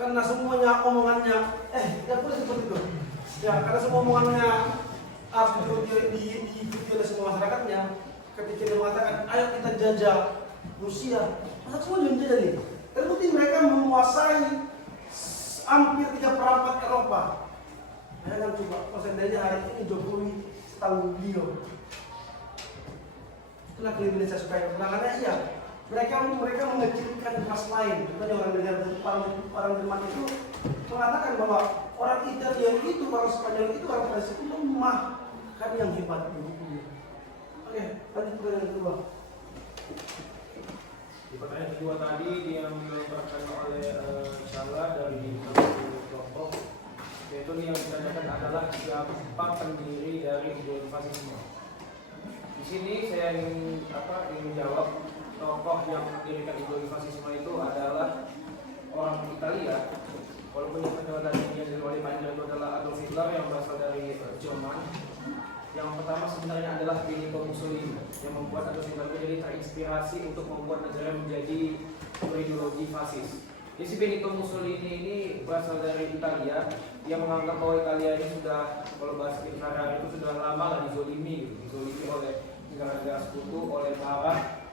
Karena semuanya omongannya, tidak boleh seperti itu. Ya, karena semua omongannya harus diikuti oleh semua masyarakatnya. Ketika dia mengatakan, ayo kita jajah Rusia, masa semua menjajah nih. Terbukti mereka menguasai hampir 3/4 Eropa. Bayangkan coba, persentasenya hari ini Jokowi setahun beliau. Itulah kelebihan saya suka. Karena iya, mereka mengecilkan ras lain. Contohnya orang negara orang Jerman itu mengatakan bahwa orang Italia itu, orang Spanyol itu, orang Prancis itu lemah. Kan yang hebat itu. Oke, lanjut ke yang kedua. Di pertanyaan kedua tadi yang dilontarkan oleh Salah dari satu kelompok, yaitu yang ditanyakan adalah siapa pendiri dari ideologi fasisme. Di sini saya ingin menjawab, tokoh yang mendirikan ideologi fasisme itu adalah orang Italia. Walaupun yang kedua tadi yang paling panjang itu adalah Adolf Hitler yang berasal dari Jerman. Yang pertama sebenarnya adalah Benito Mussolini yang membuat Adolf Hitler menjadi terinspirasi untuk membuat negara menjadi berideologi fasis. Jadi si Benito Mussolini ini berasal dari Italia. Dia menganggap bahwa Italia ini sudah, kalau bahasa kita itu sudah lama lah dizolimi oleh negara-negara sekutu, oleh Barat,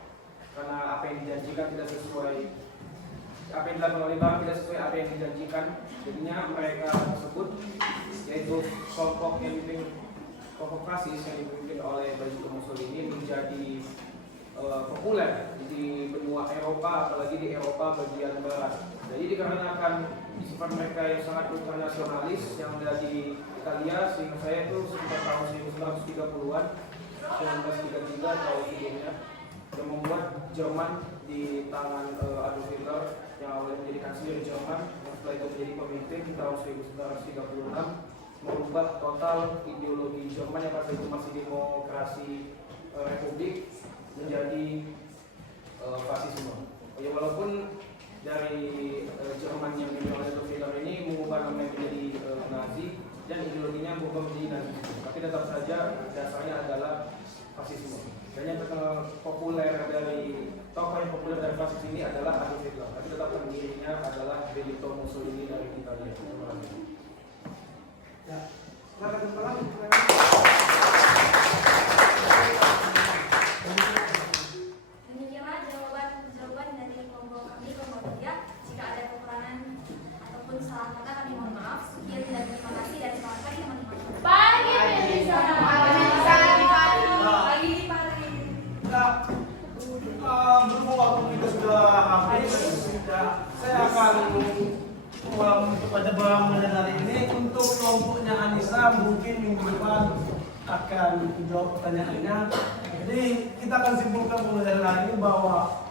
karena apa yang dijanjikan tidak sesuai, apa yang dilakukan oleh Barat tidak sesuai apa yang dijanjikan. Jadinya mereka tersebut, yaitu kelompok yang kelompok fasis yang dipimpin oleh Benito Mussolini menjadi populer di benua Eropa, apalagi di Eropa bagian barat. Jadi dikarenakan sifat mereka yang sangat ultranasionalis yang ada di Italia, sehingga saya itu sekitar tahun 1930-an 1933 atau sebelumnya yang membuat Jerman di tangan Adolf Hitler yang awalnya menjadi kanselir Jerman, yang setelah itu menjadi pemimpin di tahun 1936 merubah total ideologi Jerman yang pada itu masih demokrasi republik menjadi fasisme. Ya, walaupun dari Jerman yang dimiliki oleh Adolf Hitler ini mengubah namanya menjadi Nazi dan ideologinya berubah menjadi Nazi, tapi tetap saja dasarnya adalah fasisme. Dan yang terkenal populer dari tokoh yang populer dari fasis ini adalah Adolf Hitler, tapi tetap pendirinya adalah Benito Mussolini dari Italia. Terima kasih. Ya, silakan lagi. Demikianlah jawaban dari kelompok kami, kelompok 3. Jika ada kekurangan ataupun salah kata kami mohon maaf. Sekian dan terima kasih dan selamat pagi teman-teman. Pagi Melisa. Pagi di pagi. Berhubung waktu kita sudah habis, saya akan menutup aja bahwa hari ini untuk kelompoknya Anissa mungkin minggu depan akan menjawab pertanyaannya. Jadi kita akan simpulkan pembelajaran hari ini bahwa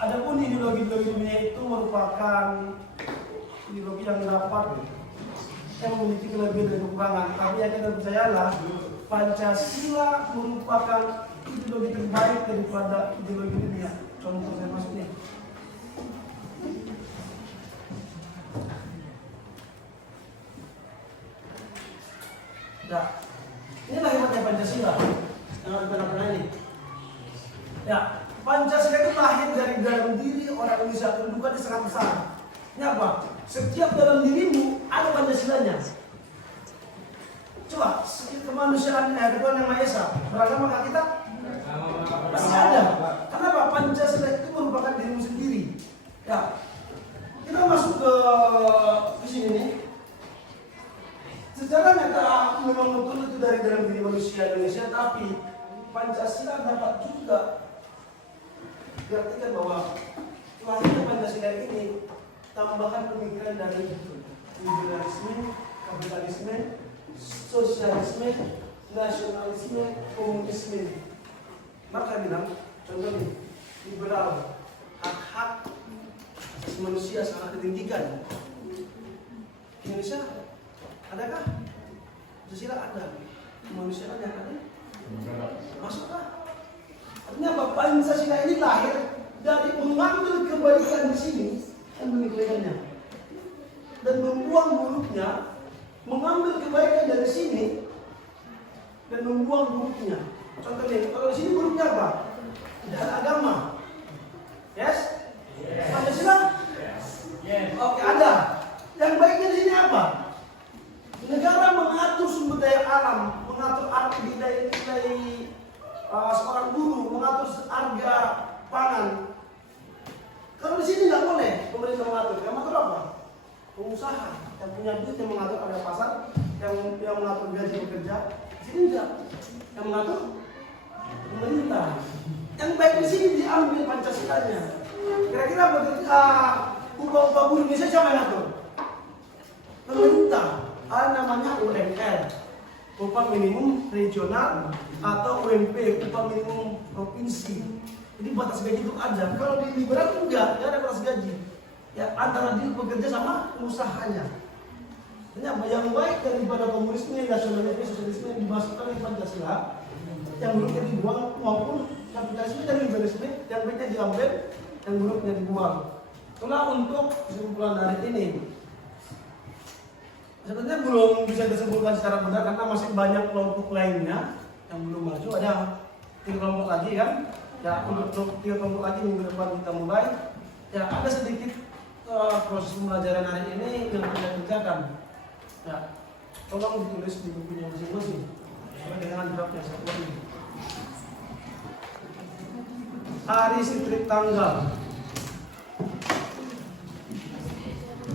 adapun ideologi-ideologi dunia itu merupakan ideologi yang dapat yang memiliki kelebihan dan kekurangan. Tapi yang kita percayalah Pancasila merupakan ideologi terbaik daripada ideologi dunia. Contoh saya maksudnya. Ya, inilah hebatnya Pancasila yang harus kita lakukan ini. Ya, Pancasila itu lahir dari dalam diri orang Indonesia, kedudukannya sangat besar. Ini apa? Setiap dalam dirimu ada Pancasilanya. Coba, kemanusiaan Tuhan Yang Maha Esa beragama kita pasti ada. Kenapa? Pancasila itu merupakan dirimu sendiri. Ya, kita masuk ke sini nih. Secara nyata memang betul itu dari dalam diri manusia Indonesia, tapi Pancasila dapat juga diartikan bahwa lahirnya Pancasila ini tambahan pemikiran dari liberalisme, kapitalisme, sosialisme, nasionalisme, komunisme. Maka bilang, contohnya liberal, hak-hak manusia sangat ditinggikan. Indonesia adakah? Pancasila ada. Kemanusiaan yang ada? Masuklah. Artinya apa? Pancasila ini lahir dari mengambil kebaikan di sini dan kebaikannya, dan membuang buruknya, mengambil kebaikan dari sini dan membuang buruknya. Contohnya, kalau di sini buruknya apa? Tidak ada agama. Yes? Pancasila? Yes. Oke, ada. Yang baiknya di sini apa? Negara mengatur sumber daya alam, mengatur nilai seorang guru, mengatur harga pangan. Kalau di sini nggak boleh pemerintah mengatur. Yang mengatur apa? Pengusaha yang punya duit yang mengatur harga pasar, yang mengatur gaji pekerja. Di sini enggak. Yang mengatur pemerintah. Yang baik di sini diambil Pancasilanya. Kira-kira upah buruh Indonesia siapa yang ngatur? Pemerintah. Ada namanya UMR, upah minimum regional, atau UMP, upah minimum provinsi. Jadi batas gaji itu ada. Kalau di liberal enggak ada batas gaji. Ya antara dia bekerja sama usahanya. Ternyata yang baik daripada komunisme, nasionalisme, sosialisme yang dimasukkan di Pancasila, yang buruknya dibuang, maupun kapitalisme dan liberalisme yang baiknya diambil, yang buruknya dibuang. Itulah untuk kesimpulan hari ini. Sebenarnya belum bisa disimpulkan secara benar karena masih banyak kelompok lainnya yang belum maju. Ada 3 kelompok lagi kan? Ya, untuk 3 kelompok lagi minggu depan kita mulai. Ya, ada sedikit proses pembelajaran hari ini yang kita kerjakan. Ya, tolong ditulis di bukunya masing-masing sesuai dengan draft yang saya buat ini. Hari Sitrik tanggal.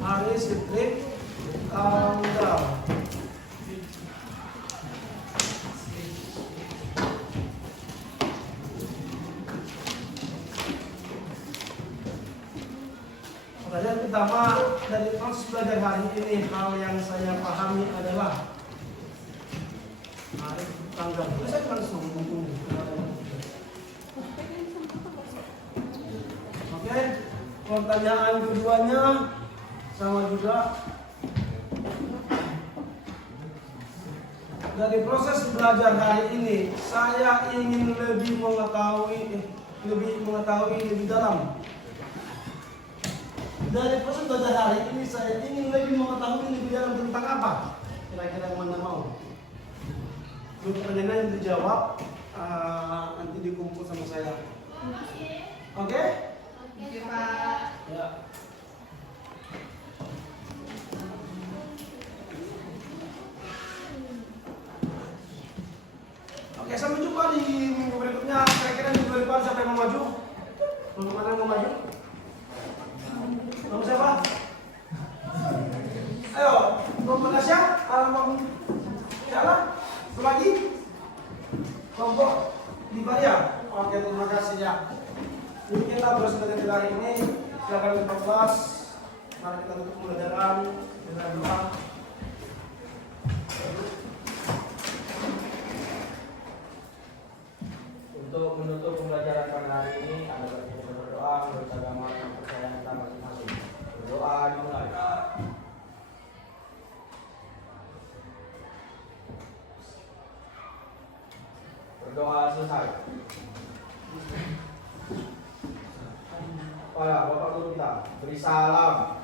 Hari Sitrik tanggal. Pertanyaan pertama dari proses belajar hari ini, hal yang saya pahami adalah tanggal. Saya kan sungguh. Oke, pertanyaan keduanya sama juga. Dari proses belajar hari ini, saya ingin lebih mengetahui lebih dalam. Dari proses belajar hari ini, saya ingin lebih mengetahui lebih dalam tentang apa? Kira-kira yang mana mau? Pertanyaan yang dijawab nanti dikumpul sama saya. Oke? Oke, Pak. Ya. Oke, sampai jumpa di minggu berikutnya. Kira-kira minggu depan siapa yang mau maju? Mana yang mau maju? Nama siapa? Ayo, kelompok Nasya, alamak, jalan, lagi, kelompok Libaya. Oke, terima kasih ya. Demikianlah proses belajar hari ini. Silakan ke kelas. Mari kita tutup pembelajaran dengan doa. Untuk menutup pembelajaran pada hari ini, Anda berdoa menurut agama dan kepercayaan kita masing-masing. Berdoa dimulai. Berdoa selesai. Bapak Guru kita beri salam.